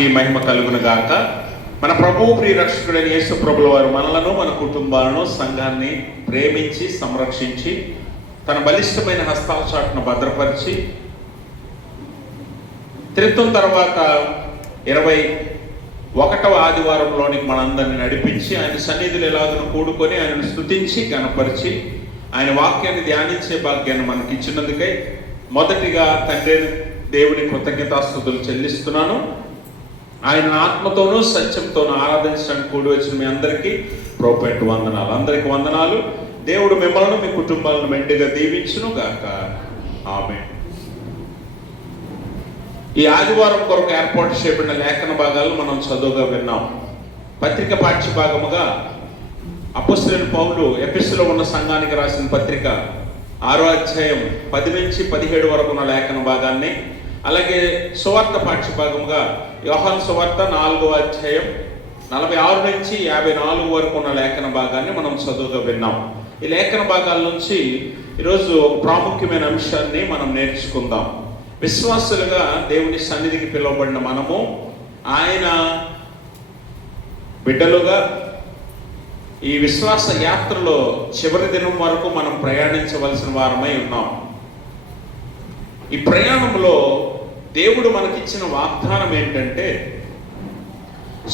నామానికి మహిమ కలుగును గాక. మన ప్రభువు ప్రియ రక్షకుడైన యేసు ప్రభుల వారు మనలను, మన కుటుంబాలను, సంఘాన్ని ప్రేమించి సంరక్షించి తన బలిష్టమైన హస్తాల చాటును భద్రపరిచి త్రిత్వం తర్వాత 21వ ఆదివారంలోనికి మనందరిని నడిపించి ఆయన సన్నిధిలో ఎలాగను కూడుకొని ఆయనను స్తుతించి గణపరిచి ఆయన వాక్యాన్ని ధ్యానించే భాగ్యాన్ని మనకి ఇచ్చినందుకై మొదటిగా తండ్రి దేవుని కృతజ్ఞతాస్తుతులు చెల్లిస్తున్నాను. ఆయన ఆత్మతోనూ సత్యంతోనూ ఆరాధించడానికి కూడి వచ్చిన మీ అందరికీ ప్రోపేట్ వందనాలు. అందరికి వందనాలు. దేవుడు మిమ్మల్ని, మీ కుటుంబాలను మెండుగా దీవించును గాక. ఆమేన్. ఈ ఆదివారం కొరకు ఏర్పాటు చేయబడిన లేఖన భాగాలు మనం చదువుగా విన్నాం. పత్రిక పాఠ్య భాగముగా అపోస్తలుడైన పౌలు ఎఫెసులో ఉన్న సంఘానికి రాసిన పత్రిక 6వ అధ్యాయం 10 నుంచి 17 వరకు ఉన్న లేఖన భాగాన్ని, అలాగే సువార్త పాఠ్య భాగముగా యోహాను సువార్త 4వ అధ్యాయం 46 నుంచి 54 వరకు ఉన్న లేఖన భాగాన్ని మనం చదువుగా విన్నాం. ఈ లేఖన భాగాల నుంచి ఈరోజు ఒక ప్రాముఖ్యమైన అంశాన్ని మనం నేర్చుకుందాం. విశ్వాసులుగా దేవుని సన్నిధికి పిలువబడిన మనము ఆయన బిడ్డలుగా ఈ విశ్వాస యాత్రలో చివరి దినం వరకు మనం ప్రయాణించవలసిన వారమై ఉన్నాం. ఈ ప్రయాణంలో దేవుడు మనకిచ్చిన వాగ్దానం ఏంటంటే,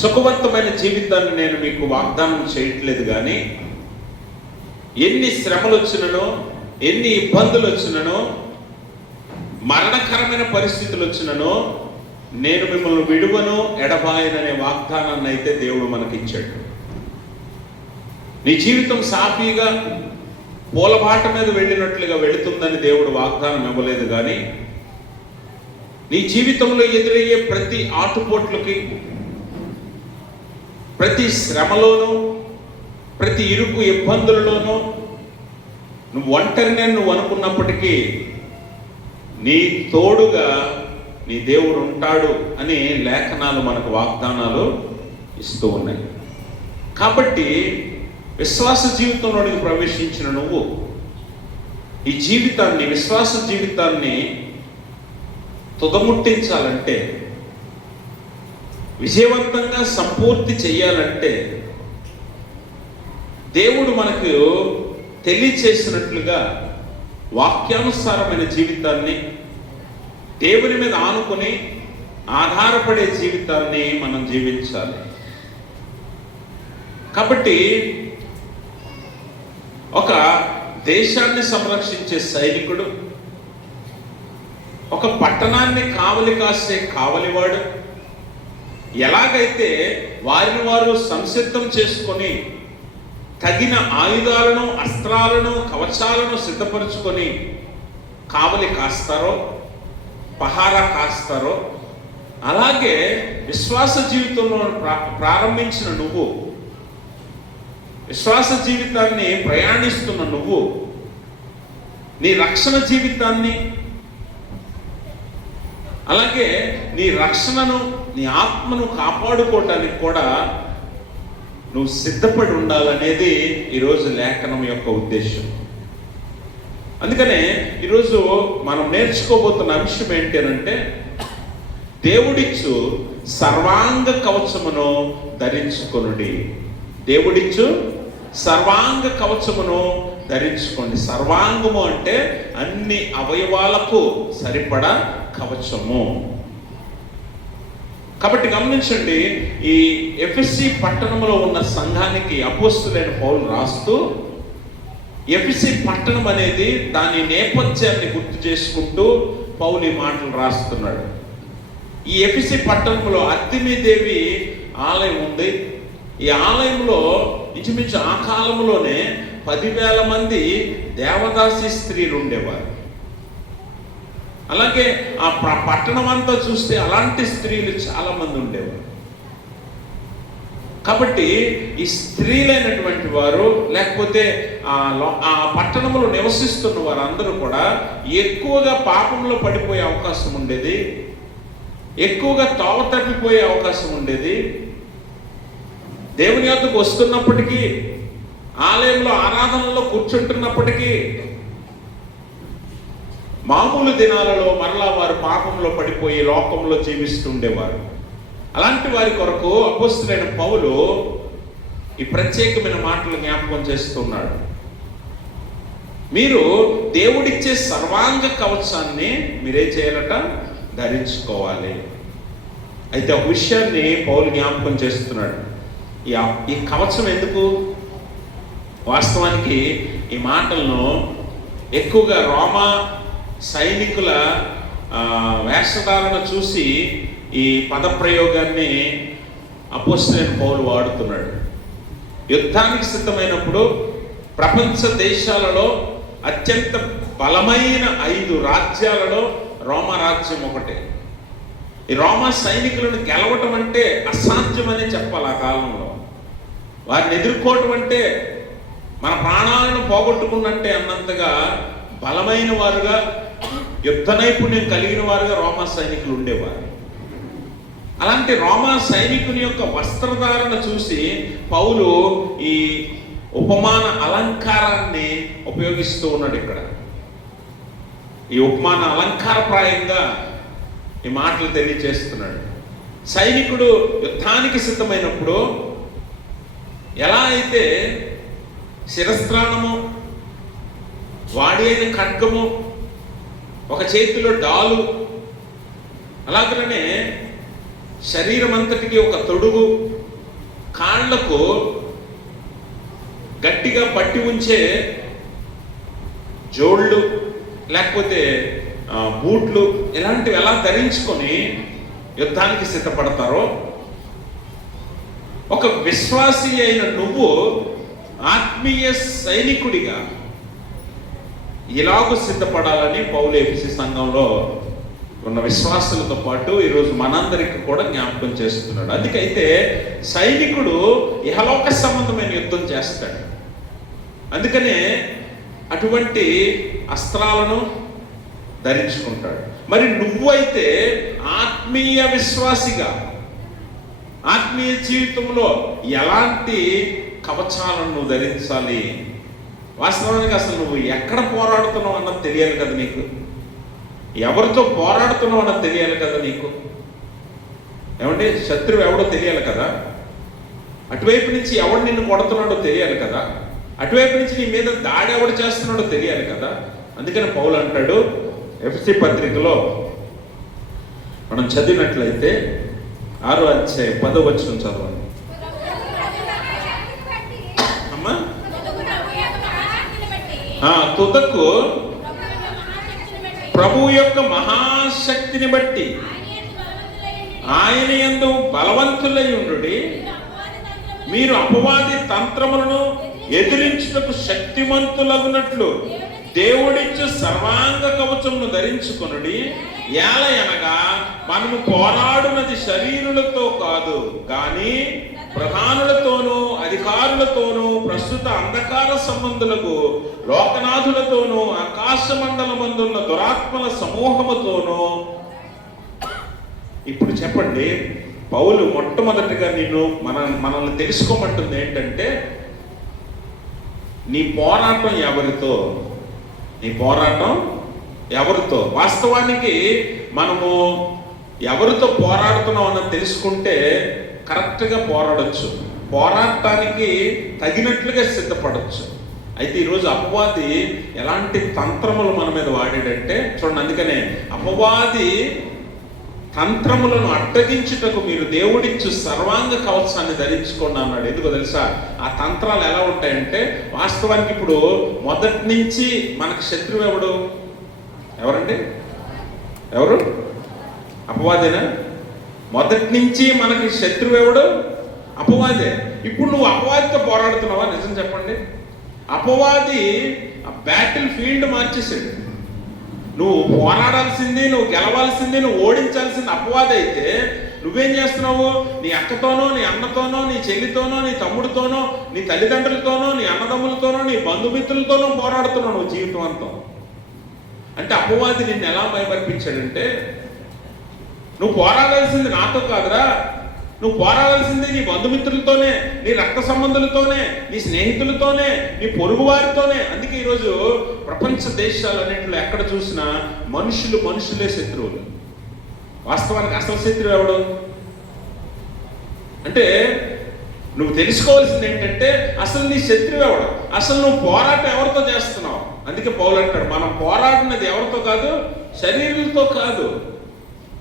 సుఖవంతమైన జీవితాన్ని నేను మీకు వాగ్దానం చేయట్లేదు, కానీ ఎన్ని శ్రమలు వచ్చిననో, ఎన్ని ఇబ్బందులు వచ్చిననో, మరణకరమైన పరిస్థితులు వచ్చిననో నేను మిమ్మల్ని విడువను, ఎడబాయననే వాగ్దానాన్ని అయితే దేవుడు మనకిచ్చాడు. నీ జీవితం సాఫీగా పూలబాట మీద వెళ్ళినట్లుగా వెళుతుందని దేవుడు వాగ్దానం ఇవ్వలేదు, కానీ నీ జీవితంలో ఎదురయ్యే ప్రతి ఆటుపోట్లకి, ప్రతి శ్రమలోనూ, ప్రతి ఇరుకు ఇబ్బందులలోనూ నువ్వు ఒంటరినే నువ్వు అనుకున్నప్పటికీ నీ తోడుగా నీ దేవుడు ఉంటాడు అని లేఖనాలు మనకు వాగ్దానాలు ఇస్తూ ఉన్నాయి. కాబట్టి విశ్వాస జీవితంలోనికి ప్రవేశించిన నువ్వు ఈ జీవితాన్ని, విశ్వాస జీవితాన్ని తుదముట్టించాలంటే, విజయవంతంగా సంపూర్తి చెయ్యాలంటే దేవుడు మనకు తెలియచేసినట్లుగా వాక్యానుసారమైన జీవితాన్ని, దేవుని మీద ఆనుకొని ఆధారపడే జీవితాన్ని మనం జీవించాలి. కాబట్టి ఒక దేశాన్ని సంరక్షించే సైనికుడు, ఒక పట్టణాన్ని కావలి కాసే కావలివాడు ఎలాగైతే వారిని వారు సంసిద్ధం చేసుకొని తగిన ఆయుధాలను, అస్త్రాలను, కవచాలను సిద్ధపరుచుకొని కావలి కాస్తారో, పహారా కాస్తారో, అలాగే విశ్వాస జీవితంలో ప్రారంభించిన నువ్వు, విశ్వాస జీవితాన్ని ప్రయాణిస్తున్న నువ్వు, నీ రక్షణ జీవితాన్ని, అలాగే నీ రక్షణను, నీ ఆత్మను కాపాడుకోవటానికి కూడా నువ్వు సిద్ధపడి ఉండాలనేది ఈరోజు లేఖనం యొక్క ఉద్దేశం. అందుకనే ఈరోజు మనం నేర్చుకోబోతున్న అంశం ఏంటి అంటే, దేవుడిచ్చు సర్వాంగ కవచమును ధరించుకొనుడి. దేవుడిచ్చు సర్వాంగ కవచమును ధరించుకోండి. సర్వాంగము అంటే అన్ని అవయవాలకు సరిపడా కవచము. కాబట్టి గమనించండి, ఈ ఎఫెసీ పట్టణంలో ఉన్న సంఘానికి అపోస్తలుడైన పౌలు రాస్తూ, ఎఫెసీ పట్టణం అనేది దాని నేపథ్యాన్ని గుర్తు చేసుకుంటూ పౌలు ఈ మాటలు రాస్తున్నాడు. ఈ ఎఫెసీ పట్టణంలో అర్తిమీదేవి ఆలయం ఉంది. ఈ ఆలయంలో ఇంచుమించు ఆ కాలంలోనే 10,000 మంది దేవదాసి స్త్రీలు ఉండేవారు. అలాగే ఆ పట్టణం అంతా చూస్తే అలాంటి స్త్రీలు చాలా మంది ఉండేవారు. కాబట్టి ఈ స్త్రీలైనటువంటి వారు, లేకపోతే ఆ పట్టణంలో నివసిస్తున్న వారందరూ కూడా ఎక్కువగా పాపంలో పడిపోయే అవకాశం ఉండేది, ఎక్కువగా తోవ తప్పిపోయే అవకాశం ఉండేది. దేవుని యొద్దకు వస్తున్నప్పటికీ, ఆలయంలో ఆరాధనలో కూర్చుంటున్నప్పటికీ మామూలు దినాలలో మరలా వారు పాపంలో పడిపోయి లోకంలో జీవిస్తుండేవారు. అలాంటి వారి కొరకు అపోస్తలుడైన పౌలు ఈ ప్రత్యేకమైన మాటలు జ్ఞాపకం చేస్తున్నాడు. మీరు దేవుడిచ్చే సర్వాంగ కవచాన్ని మీరేం చేయాలట? ధరించుకోవాలి. అయితే ఒక విషయాన్ని పౌలు జ్ఞాపకం చేస్తున్నాడు. ఈ కవచం ఎందుకు? వాస్తవానికి ఈ మాటలను ఎక్కువగా రోమా సైనికుల వేషధారణ చూసి ఈ పదప్రయోగాన్ని అపోస్తలుడైన పౌలు వాడుతున్నాడు. యుద్ధానికి సిద్ధమైనప్పుడు ప్రపంచ దేశాలలో అత్యంత బలమైన 5 రాజ్యాలలో రోమా రాజ్యం ఒకటే. ఈ రోమా సైనికులను గెలవటం అంటే అసాధ్యమని చెప్పాలి. ఆ కాలంలో వారిని ఎదుర్కోవటం అంటే మన ప్రాణాలను పోగొట్టుకున్నట్టే అన్నంతగా బలమైన వారుగా, యుద్ధ నైపుణ్యం కలిగిన వారుగా రోమా సైనికులు ఉండేవారు. అలాంటి రోమా సైనికుని యొక్క వస్త్రధారణ చూసి పౌలు ఈ ఉపమాన అలంకారాన్ని ఉపయోగిస్తూ ఉన్నాడు. ఇక్కడ ఈ ఉపమాన అలంకారప్రాయంగా ఈ మాటలు తెలియజేస్తున్నాడు. సైనికుడు యుద్ధానికి సిద్ధమైనప్పుడు ఎలా అయితే శిరస్త్రాణము, వాడి అయిన ఖడ్గము, ఒక చేతిలో డాలు, అలాగనే శరీరం అంతటికి ఒక తొడుగు, కాళ్లకు గట్టిగా పట్టి ఉంచే జోళ్ళు లేకపోతే బూట్లు, ఇలాంటివి ఎలా ధరించుకొని యుద్ధానికి సిద్ధపడతారో, ఒక విశ్వాసి అయిన నువ్వు ఆత్మీయ సైనికుడిగా ఇలాగూ సిద్ధపడాలని పౌలు ఎఫెసీ సంఘంలో ఉన్న విశ్వాసులతో పాటు ఈరోజు మనందరికి కూడా జ్ఞాపకం చేస్తున్నాడు. అందుకైతే సైనికుడు ఇహలోక సంబంధమైన యుద్ధం చేస్తాడు. అందుకనే అటువంటి అస్త్రాలను ధరించుకుంటాడు. మరి నువ్వైతే ఆత్మీయ విశ్వాసిగా ఆత్మీయ జీవితంలో ఎలాంటి కవచాలను నువ్వు ధరించాలి? వాస్తవానికి అసలు నువ్వు ఎక్కడ పోరాడుతున్నావు అన్నది తెలియాలి కదా నీకు. ఎవరితో పోరాడుతున్నావు అన్నది తెలియాలి కదా నీకు. ఏమంటే శత్రువు ఎవడో తెలియాలి కదా. అటువైపు నుంచి ఎవడు నిన్ను కొడుతున్నాడో తెలియాలి కదా. అటువైపు నుంచి నీ మీద దాడి ఎవడు చేస్తున్నాడో తెలియాలి కదా. అందుకని పౌలు అంటాడు ఎఫెసీ పత్రికలో మనం చదివినట్లయితే 6వ అధ్యాయం 10వ వచనం చదవండి. అమ్మా, తుదకు ప్రభువు యొక్క మహాశక్తిని బట్టి ఆయన యందు బలవంతులై ఉండుడి, మీరు అపవాది తంత్రములను ఎదిరించుటకు శక్తిమంతులగునట్లు దేవుడిచ్చు సర్వాంగ కవచమును ధరించుకొనుడి. ఏలయనగా మనము పోరాడునది శరీరులతో కాదు కానీ ప్రధానులతోనూ అధికారులతోనూ ప్రస్తుత అంధకార సంబంధులకు లోకనాథులతోనూ ఆకాశ మండలమందున్న దురాత్మల సమూహముతోనూ. ఇప్పుడు చెప్పండి, పౌలు మొట్టమొదటిగా మనల్ని తెలుసుకోమంటుంది ఏంటంటే, నీ పోరాటం ఎవరితో? నీ పోరాటం ఎవరితో? వాస్తవానికి మనము ఎవరితో పోరాడుతున్నాం అన్నది తెలుసుకుంటే కరెక్ట్గా పోరాడచ్చు, పోరాటానికి తగినట్లుగా సిద్ధపడచ్చు. అయితే ఈరోజు అపవాది ఎలాంటి తంత్రములు మన మీద వాడాడంటే చూడండి. అందుకనే అపవాది తంత్రములను అడ్డగించుటకు మీరు దేవుడిచ్చు సర్వాంగ కవచాన్ని ధరించుకోండి అన్నాడు. ఎందుకో తెలుసా? ఆ తంత్రాలు ఎలా ఉంటాయంటే, వాస్తవానికి ఇప్పుడు మొదటి నుంచి మనకు శత్రువు ఎవరండి? ఎవరు? అపవాదేనా? మొదటి నుంచి మనకి శత్రువు ఎవడు? అపవాదే. ఇప్పుడు నువ్వు అపవాదితో పోరాడుతున్నావా? నిజం చెప్పండి. అపవాది ఆ బ్యాటిల్ ఫీల్డ్ మార్చేసాడు. నువ్వు పోరాడాల్సింది, నువ్వు గెలవాల్సింది, నువ్వు ఓడించాల్సింది అపవాది అయితే నువ్వేం చేస్తున్నావు? నీ అక్కతోనో, నీ అన్నతోనో, నీ చెల్లితోనో, నీ తమ్ముడితోనో, నీ తల్లిదండ్రులతోనో, నీ అన్నదమ్ములతోనో, నీ బంధుమిత్రులతోనో పోరాడుతున్నావు నువ్వు జీవితం అంతా. అంటే అపవాది నిన్ను ఎలా భయపరిపించాడంటే, నువ్వు పోరాడాల్సింది నాతో కాదురా, నువ్వు పోరాడాల్సింది నీ బంధుమిత్రులతోనే, నీ రక్త సంబంధులతోనే, నీ స్నేహితులతోనే, నీ పొరుగు వారితోనే. అందుకే ఈరోజు ప్రపంచ దేశాలన్నింటిలో ఎక్కడ చూసినా మనుషులే శత్రువులు. వాస్తవానికి అసలు శత్రువు ఎవడు? అంటే నువ్వు తెలుసుకోవాల్సింది ఏంటంటే అసలు నీ శత్రువు ఎవడు, అసలు నువ్వు పోరాటం ఎవరితో చేస్తున్నావు. అందుకే పౌలు అంటాడు, మనం పోరాడినది ఎవరితో కాదు, శరీరులతో కాదు.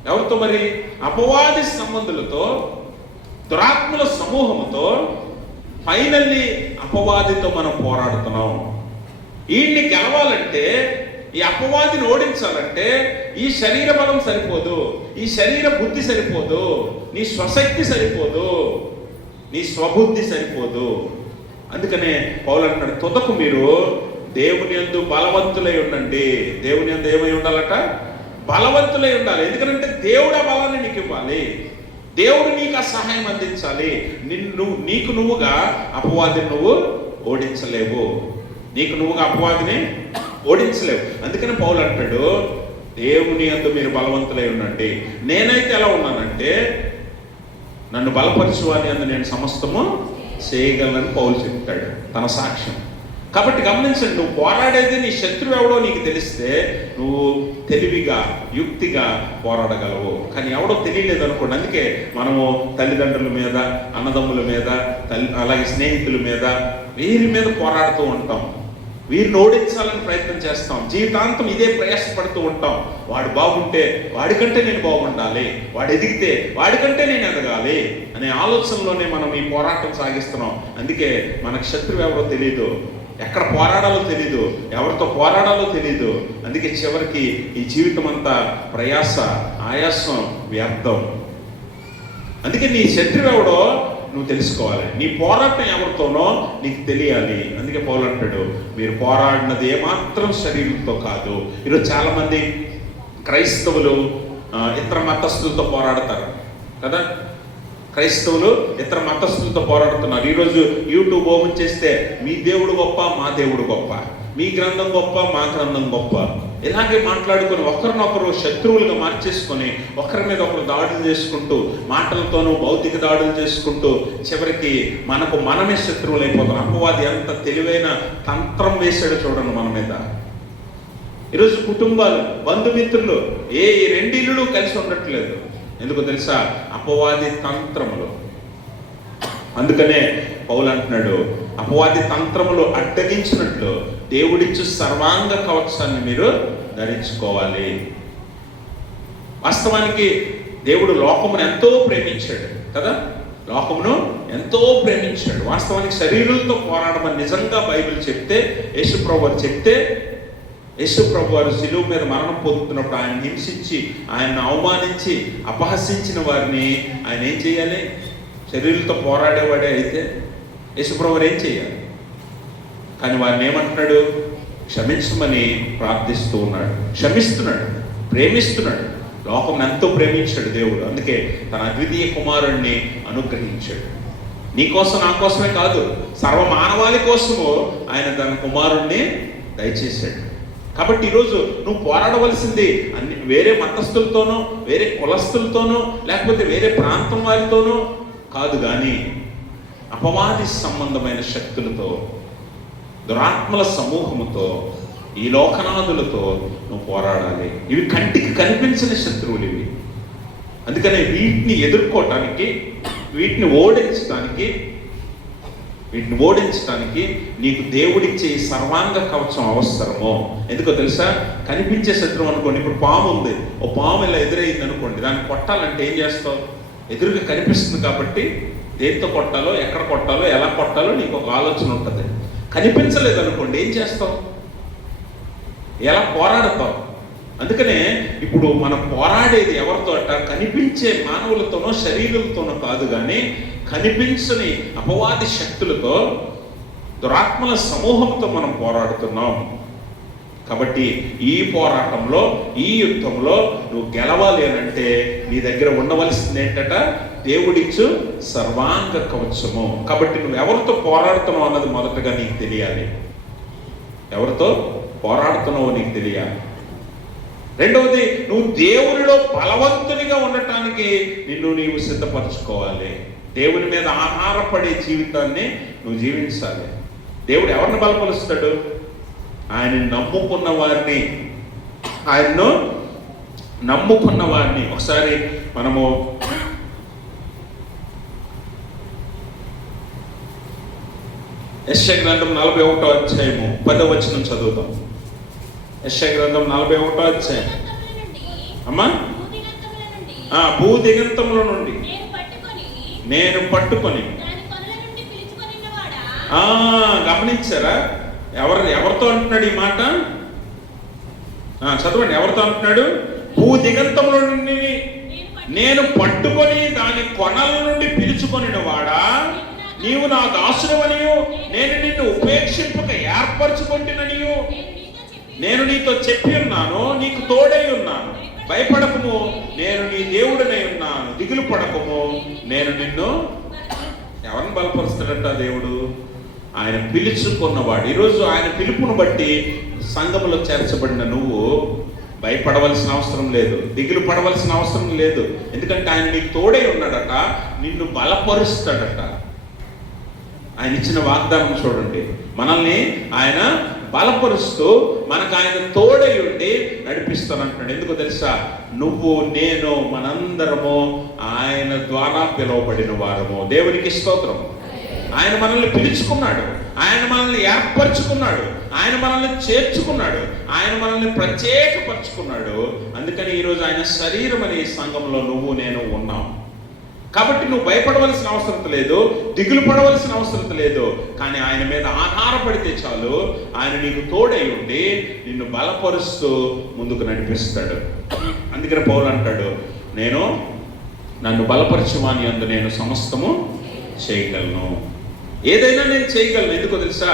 ఎవరితో మరి? అపవాది సంబంధులతో, దురాత్మల సమూహంతో. ఫైనల్లీ అపవాదితో మనం పోరాడుతున్నాం. వీడిని గెలవాలంటే, ఈ అపవాదిని ఓడించాలంటే ఈ శరీర బలం సరిపోదు, ఈ శరీర బుద్ధి సరిపోదు, నీ స్వశక్తి సరిపోదు, నీ స్వబుద్ధి సరిపోదు. అందుకనే పౌలు అంటాడు, తుదకు మీరు దేవుని యందు బలవంతులై ఉండండి. దేవుని యందు ఏమై ఉండాలట? బలవంతులై ఉండాలి. ఎందుకంటే దేవుడు ఆ బలాన్ని నీకు ఇవ్వాలి, దేవుడు నీకు ఆ సహాయం అందించాలి. నీకు నువ్వుగా అపవాదిని నువ్వు ఓడించలేవు, నీకు నువ్వుగా అపవాదిని ఓడించలేవు. అందుకని పౌలు అంటాడు, దేవుని యందు మీరు బలవంతులై ఉండండి. నేనైతే ఎలా ఉన్నానంటే, నన్ను బలపరచువాని అందు నేను సమస్తము చేయగలనని పౌలు చెప్తాడు తన సాక్ష్యం. కాబట్టి గమనించండి, నువ్వు పోరాడేది నీ శత్రువు ఎవడో నీకు తెలిస్తే నువ్వు తెలివిగా యుక్తిగా పోరాడగలవు. కానీ ఎవడో తెలియలేదు అనుకోండి. అందుకే మనము తల్లిదండ్రుల మీద, అన్నదమ్ముల మీద, అలాగే స్నేహితుల మీద, వీరి మీద పోరాడుతూ ఉంటాం, వీరిని ఓడించాలని ప్రయత్నం చేస్తాం, జీవితాంతం ఇదే ప్రయాసపడుతూ ఉంటాం. వాడు బాగుంటే వాడికంటే నేను బాగుండాలి, వాడు ఎదిగితే వాడికంటే నేను ఎదగాలి అనే ఆలోచనలోనే మనం ఈ పోరాటం సాగిస్తున్నాం. అందుకే మనకు శత్రువు ఎవరో తెలీదు, ఎక్కడ పోరాడాలో తెలీదు, ఎవరితో పోరాడాలో తెలీదు. అందుకే చివరికి ఈ జీవితం అంతా ప్రయాస, ఆయాసం, వ్యర్థం. అందుకే నీ శత్రువు ఎవడో నువ్వు తెలుసుకోవాలి, నీ పోరాటం ఎవరితోనో నీకు తెలియాలి. అందుకే పౌలు అంటాడు, మీరు పోరాడినది ఏమాత్రం శరీరంతో కాదు. ఈరోజు చాలామంది క్రైస్తవులు ఇతర మతస్థులతో పోరాడతారు కదా. క్రైస్తవులు ఇతర మతస్థులతో పోరాడుతున్నారు. ఈరోజు యూట్యూబ్ ఓపెన్ చేస్తే మీ దేవుడు గొప్ప, మా దేవుడు గొప్ప, మీ గ్రంథం గొప్ప, మా గ్రంథం గొప్ప, ఇలాగే మాట్లాడుకొని ఒకరినొకరు శత్రువులుగా మార్చేసుకొని ఒకరి మీద ఒకరు దాడులు చేసుకుంటూ, మాటలతోనూ భౌతిక దాడులు చేసుకుంటూ చివరికి మనమే శత్రువులు అయిపోతాం. అపవాది ఎంత తెలివైన తంత్రం వేసాడో చూడండి మన మీద. ఈరోజు కుటుంబాలు, బంధుమిత్రులు, ఈ రెండిళ్ళు కలిసి ఉండట్లేదు. ఎందుకు తెలుసా? అపవాది తంత్రములు. అందుకనే పౌలు అంటున్నాడు, అపవాది తంత్రములు అడ్డగించినట్లు దేవుడిచ్చు సర్వాంగ కవచాన్ని మీరు ధరించుకోవాలి. వాస్తవానికి దేవుడు లోకమును ఎంతో ప్రేమించాడు కదా, లోకమును ఎంతో ప్రేమించాడు. వాస్తవానికి శరీరులతో పోరాడమని నిజంగా బైబిల్ చెప్తే, యేసుప్రభు వారు చెప్తే, యేసుప్రభు వారు శిలువ మీద మరణం పొందుతున్నప్పుడు ఆయన హింసించి, ఆయన్ని అవమానించి, అపహసించిన వారిని ఆయన ఏం చేయాలి? శరీరులతో పోరాడేవాడే అయితే యేసుప్రభు వారు ఏం చేయాలి? కానీ వారిని ఏమంటున్నాడు? క్షమించమని ప్రార్థిస్తూ ఉన్నాడు, క్షమిస్తున్నాడు, ప్రేమిస్తున్నాడు. లోకం ఎంతో ప్రేమించాడు దేవుడు. అందుకే తన అద్వితీయ కుమారుణ్ణి అనుగ్రహించాడు. నీకోసం, నా కోసమే కాదు, సర్వ మానవాళి కోసము ఆయన తన కుమారుణ్ణి దయచేశాడు. కాబట్టి ఈరోజు నువ్వు పోరాడవలసింది వేరే మతస్థులతోనో, వేరే కులస్తులతోనో, లేకపోతే వేరే ప్రాంతం వారితోనో కాదు, కానీ అపవాది సంబంధమైన శక్తులతో, దురాత్మల సమూహముతో, ఈ లోకనాథులతో నువ్వు పోరాడాలి. ఇవి కంటికి కనిపించని శత్రువులు ఇవి. అందుకనే వీటిని ఎదుర్కోవటానికి, వీటిని ఓడించడానికి నీకు దేవుడిచ్చే ఈ సర్వాంగ కవచం అవసరము. ఎందుకో తెలుసా? కనిపించే శత్రువు అనుకోండి, ఇప్పుడు పాము ఉంది, ఓ పాము ఇలా ఎదురైంది అనుకోండి, దాన్ని కొట్టాలంటే ఏం చేస్తావు? ఎదురుగా కనిపిస్తుంది కాబట్టి దేంతో కొట్టాలో, ఎక్కడ కొట్టాలో, ఎలా కొట్టాలో నీకు ఒక ఆలోచన ఉంటుంది. కనిపించలేదు అనుకోండి, ఏం చేస్తావు? ఎలా పోరాడతావు? అందుకనే ఇప్పుడు మనం పోరాడేది ఎవరితో అంట? కనిపించే మానవులతోనో శరీరులతోనో కాదు, కానీ కనిపించని అపవాది శక్తులతో, దురాత్మల సమూహంతో మనం పోరాడుతున్నాం. కాబట్టి ఈ పోరాటంలో, ఈ యుద్ధంలో నువ్వు గెలవాలి అనంటే నీ దగ్గర ఉండవలసింది ఏంటట? దేవుడిచ్చు సర్వాంగ కవచము. కాబట్టి నువ్వు ఎవరితో పోరాడుతున్నావు అన్నది మొదటగా నీకు తెలియాలి. ఎవరితో పోరాడుతున్నావో నీకు తెలియాలి. రెండవది, నువ్వు దేవునిలో బలవంతునిగా ఉండటానికి నీవు సిద్ధపరచుకోవాలి. దేవుని మీద ఆధారపడే జీవితాన్ని నువ్వు జీవించాలి. దేవుడు ఎవరిని బలపరుస్తాడు? ఆయన్ని నమ్ముకున్న వారిని. ఒకసారి మనము యెషయా గ్రంథం 41వ అధ్యాయము 10వ వచనం చదువుతాం. యెషయా గ్రంథం 41వ అధ్యాయం. అమ్మా, భూదిగంతముల నుండి నేను పట్టుకొని. గమనించారా? ఎవరితో అంటున్నాడు ఈ మాట? చదవండి, ఎవరితో అంటున్నాడు? భూదిగంతముల నుండి నేను పట్టుకొని దాని కొనల నుండి పిలుచుకొని వాడా, నీవు నా దాసుడవనియు నేను నిన్ను ఉపేక్షింపక ఏర్పరచుకుంటుననియు నేను నీతో చెప్పి ఉన్నాను, నీకు తోడై ఉన్నాను. భయపడకము, నేను నీ దేవుడినై ఉన్నాను. దిగులు పడకము, నేను నిన్ను. ఎవరిని బలపరుస్తాడట దేవుడు? ఆయన పిలుచుకున్నవాడు. ఈరోజు ఆయన పిలుపును బట్టి సంఘములో చేర్చబడిన నువ్వు భయపడవలసిన అవసరం లేదు, దిగులు పడవలసిన అవసరం లేదు. ఎందుకంటే ఆయన నీకు తోడై ఉన్నాడట, నిన్ను బలపరుస్తాడట. ఆయన ఇచ్చిన వాగ్దానం చూడండి, మనల్ని ఆయన బలపరుస్తూ మనకు ఆయన తోడై ఉండి నడిపిస్తానంటున్నాడు. ఎందుకో తెలుసా? నువ్వు, నేను, మనందరము ఆయన ద్వారా పిలువబడిన వారము. దేవునికి స్తోత్రం. ఆయన మనల్ని పిలుచుకున్నాడు, ఆయన మనల్ని ఏర్పరచుకున్నాడు, ఆయన మనల్ని చేర్చుకున్నాడు, ఆయన మనల్ని ప్రత్యేకపరచుకున్నాడు. అందుకని ఈరోజు ఆయన శరీరం అనే సంఘంలో నువ్వు నేను ఉన్నాం. కాబట్టి నువ్వు భయపడవలసిన అవసరం లేదు, దిగులు పడవలసిన అవసరం లేదు. కానీ ఆయన మీద ఆధారపడితే చాలు, ఆయన నీకు తోడై ఉండి నిన్ను బలపరుస్తూ ముందుకు నడిపిస్తాడు. అందుకని పౌలు అంటాడు, నన్ను బలపరచువాని యందు నేను సమస్తము చేయగలను. ఏదైనా నేను చేయగలను. ఎందుకో తెలుసా?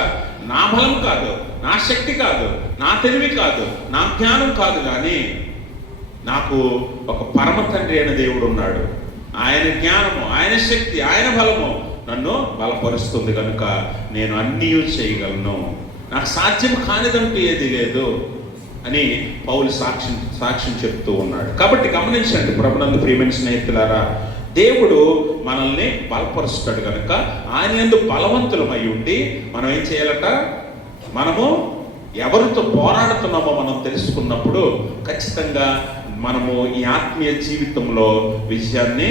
నా బలం కాదు, నా శక్తి కాదు, నా తెలివి కాదు, నా జ్ఞానం కాదు, కానీ నాకు ఒక పరమ తండ్రి అయిన దేవుడు ఉన్నాడు. ఆయన జ్ఞానము, ఆయన శక్తి, ఆయన బలము నన్ను బలపరుస్తుంది కనుక నేను అన్నీ చేయగలను. నాకు సాధ్యం కానిదంటూ ఏది లేదు అని పౌలు సాక్ష్యం చెప్తూ ఉన్నాడు. కాబట్టి గమనించండి ప్రభునందు ప్రియమైన స్నేహితులారా, దేవుడు మనల్ని బలపరుస్తాడు కనుక ఆయన యందు బలవంతులమై ఉండి మనం ఏం చేయాలట? మనము ఎవరితో పోరాడుతున్నామో మనం తెలుసుకున్నప్పుడు ఖచ్చితంగా మనము ఈ ఆత్మీయ జీవితంలో విజయాన్ని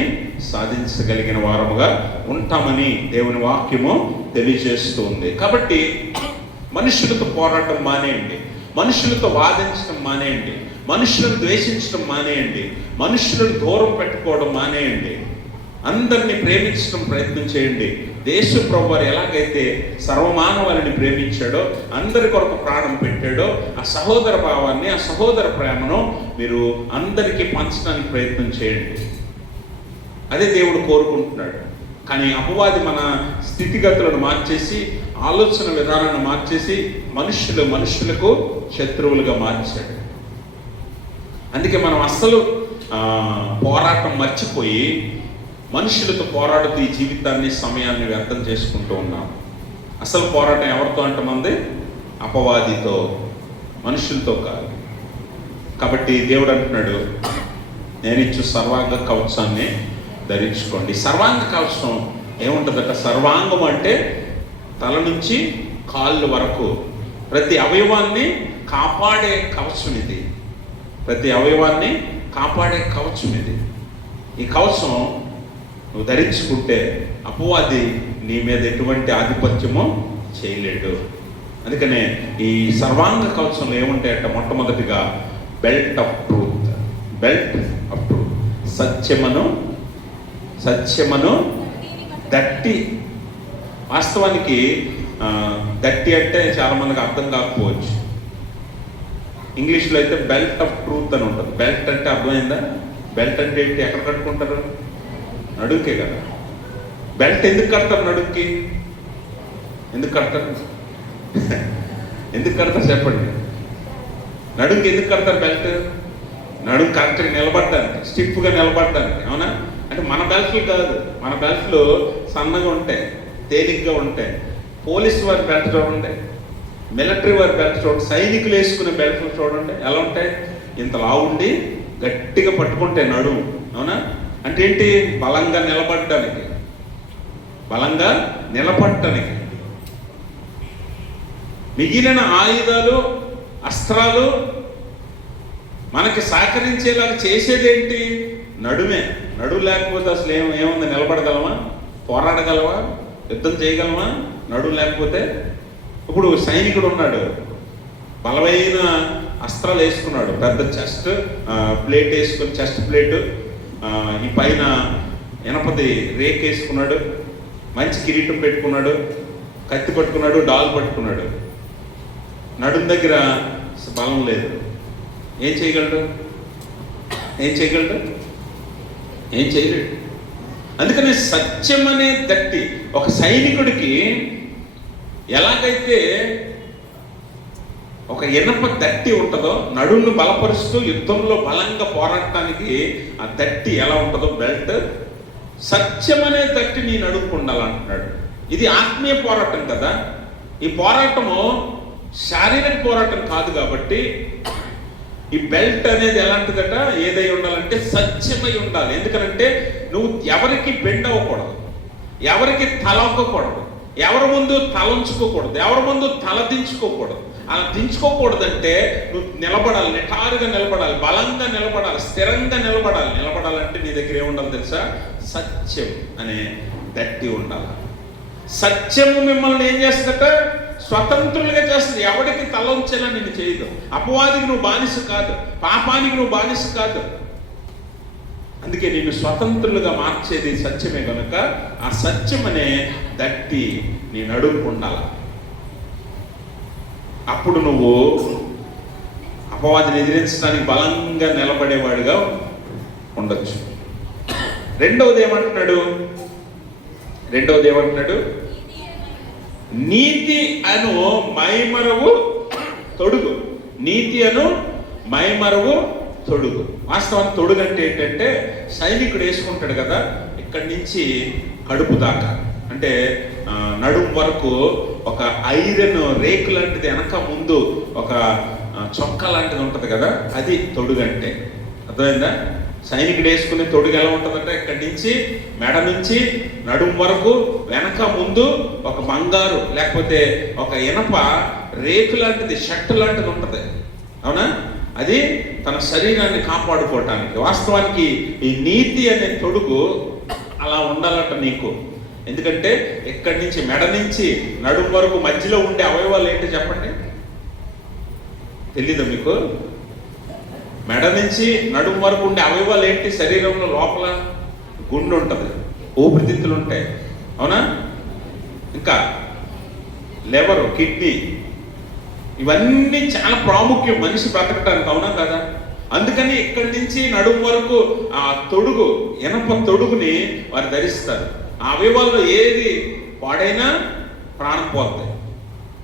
సాధించగలిగిన వారముగా ఉంటామని దేవుని వాక్యము తెలియజేస్తూ ఉంది. కాబట్టి మనుషులతో పోరాటం మానేయండి, మనుషులతో వాదించడం మానేయండి, మనుషులను ద్వేషించడం మానేయండి, మనుషులను దూరం పెట్టుకోవడం మానేయండి. అందరినీ ప్రేమించడం ప్రయత్నం చేయండి. యేసు ప్రభువారు ఎలాగైతే సర్వమానవాళిని ప్రేమించాడో, అందరి కొరకు ప్రాణం పెట్టాడో, ఆ సహోదర భావాన్ని, ఆ సహోదర ప్రేమను మీరు అందరికీ పంచడానికి ప్రయత్నం చేయండి. అదే దేవుడు కోరుకుంటున్నాడు. కానీ అపవాది మన స్థితిగతులను మార్చేసి, ఆలోచన విధానాన్ని మార్చేసి మనుషులకు శత్రువులుగా మార్చాడు. అందుకే మనం అస్సలు పోరాటం మర్చిపోయి మనుషులతో పోరాడుతూ ఈ జీవితాన్ని, సమయాన్ని వ్యర్థం చేసుకుంటూ ఉన్నాం. అసలు పోరాటం ఎవరితో అంటమంది? అపవాదితో, మనుషులతో కాదు. కాబట్టి దేవుడు అంటున్నాడు, నేను ఇచ్చు సర్వాంగ కవచాన్ని ధరించుకోండి. సర్వాంగ కవచం ఏముంటుందట? సర్వాంగం అంటే తల నుంచి కాళ్ళు వరకు ప్రతి అవయవాన్ని కాపాడే కవచం ఇది. ప్రతి అవయవాన్ని కాపాడే కవచం ఇది. ఈ కవచం నువ్వు ధరించుకుంటే అపవాది నీ మీద ఎటువంటి ఆధిపత్యమో చేయలేడు. అందుకనే ఈ సర్వాంగ కవచంలో ఏముంటాయంట? మొట్టమొదటిగా belt of truth. Belt of truth, సత్యమును దట్టి. వాస్తవానికి దట్టి అంటే చాలా మందికి అర్థం కాకపోవచ్చు. ఇంగ్లీష్లో అయితే బెల్ట్ ఆఫ్ ట్రూత్ అని ఉంటుంది. బెల్ట్ అంటే అర్థమైందా? బెల్ట్ అంటే ఏంటి? ఎక్కడ కట్టుకుంటారు? నడుకే కదా. బెల్ట్ ఎందుకు కడతారు? నడుక్కి ఎందుకు కడతారు? ఎందుకు కడతారు చెప్పండి? నడుంకి ఎందుకు కడతారు బెల్ట్? నడుము కరెక్ట్గా నిలబడడానికి, స్టిఫ్గా నిలబడడానికి. అవునా? అంటే మన బెల్ట్లు కాదు, మన బెల్ట్లు సన్నగా ఉంటాయి, తేలిగ్గా ఉంటాయి. పోలీసు వారి బెల్ట్ చూడండి, మిలిటరీ వారి బెల్ట్ చూడండి, సైనికులు వేసుకునే బెల్ట్లు చూడండి ఎలా ఉంటాయి. ఇంత లావుండి గట్టిగా పట్టుకుంటే నడుము. అవునా? అంటే ఏంటి? బలంగా నిలబడటానికి, బలంగా నిలబడటానికి. మిగిలిన ఆయుధాలు, అస్త్రాలు మనకి సహకరించేలాగా చేసేదేంటి? నడుమే. నడువు లేకపోతే అసలు ఏముంది? నిలబడగలమా? పోరాడగలవా? యుద్ధం చేయగలమా? నడుము లేకపోతే. ఇప్పుడు సైనికుడు ఉన్నాడు, బలమైన అస్త్రాలు వేసుకున్నాడు, పెద్ద చెస్ట్ ప్లేట్ వేసుకుని, చెస్ట్ ప్లేట్, ఈ పైన ఎనపది రేక్ వేసుకున్నాడు, మంచి కిరీటం పెట్టుకున్నాడు, కత్తి పట్టుకున్నాడు, డాల్ పట్టుకున్నాడు. నడుం దగ్గర బలం లేదు. ఏం చేయగలడు? ఏం చేయగలడు? ఏం చేయలేడు. అందుకని సత్యం అనే దట్టి ఒక సైనికుడికి ఎలాగైతే ఒక ఇనప దట్టి ఉంటుందో, నడుమును బలపరుస్తూ యుద్ధంలో బలంగా పోరాడటానికి ఆ దట్టి ఎలా ఉంటుందో బెల్ట్, సత్యం అనే దట్టి నీ నడుముకు ఉండాలంటున్నాడు. ఇది ఆత్మీయ పోరాటం కదా. ఈ పోరాటము శారీరక పోరాటం కాదు కాబట్టి ఈ బెల్ట్ అనేది ఎలాంటిదట, ఏదై ఉండాలంటే సత్యమై ఉండాలి. ఎందుకనంటే నువ్వు ఎవరికి బెండ్ అవ్వకూడదు, ఎవరికి తల ఒక్కకూడదు, ఎవరి ముందు తల ఉంచుకోకూడదు, ఎవరి ముందు తల దించుకోకూడదు. అలా దించుకోకూడదంటే నువ్వు నిలబడాలి, నిటారుగా నిలబడాలి, బలంగా నిలబడాలి, స్థిరంగా నిలబడాలి. నిలబడాలంటే నీ దగ్గర ఏముండాలి తెలుసా? సత్యం అనే దట్టి ఉండాలి. సత్యము మిమ్మల్ని ఏం చేస్తుందట? స్వతంత్రులుగా చేస్తుంది. ఎవరికి తల ఉంచేలా నేను చేయదు. అపవాదికి నువ్వు బానిస కాదు, పాపానికి నువ్వు బానిస కాదు. అందుకే నిన్ను స్వతంత్రులుగా మార్చేది సత్యమే కనుక ఆ సత్యం అనే దట్టి నీ నడుముకు ఉండాలి. అప్పుడు నువ్వు అపవాదిని ఎదిరించడానికి బలంగా నిలబడేవాడిగా ఉండొచ్చు. రెండవది ఏమంటున్నాడు? నీతి అను మైమరవు తొడుగు. నీతి అను మైమరవు తొడుగు. వాస్తవానికి తొడుగు అంటే ఏంటంటే సైనికుడు వేసుకుంటాడు కదా, ఇక్కడి నుంచి కడుపు దాకా, అంటే నడుము వరకు ఒక ఐరన్ రేకు లాంటిది వెనక ముందు ఒక చొక్కా లాంటిది ఉంటుంది కదా, అది తొడుగు అంటే. అర్థమైందా? సైనికుడు వేసుకునే తొడుగు ఎలా ఉంటుందంటే ఇక్కడి నుంచి మెడ నుంచి నడుము వరకు వెనక ముందు ఒక బంగారు లేకపోతే ఒక ఇనప రేకు లాంటిది, షర్ట్ లాంటిది ఉంటుంది. అవునా? అది తన శరీరాన్ని కాపాడుకోవటానికి. వాస్తవానికి ఈ నీతి అనే తొడుగు అలా ఉండాలట నీకు. ఎందుకంటే ఇక్కడి నుంచి మెడ నుంచి నడుము వరకు మధ్యలో ఉండే అవయవాలు ఏంటి చెప్పండి? తెలీదా మీకు? మెడ నుంచి నడుము వరకు ఉండే అవయవాలు ఏంటి? శరీరంలో లోపల గుండె ఉంటుంది, ఊపిరితిత్తులు ఉంటాయి. అవునా? ఇంకా లివర్, కిడ్నీ, ఇవన్నీ చాలా ప్రాముఖ్యం మనిషి బ్రతకటానికి. అవునా కదా? అందుకని ఇక్కడి నుంచి నడుము వరకు ఆ తొడుగు, ఇనప తొడుగుని వారు ధరిస్తారు. ఆ అవయవాల్లో ఏది పాడైనా ప్రాణం పోతుంది.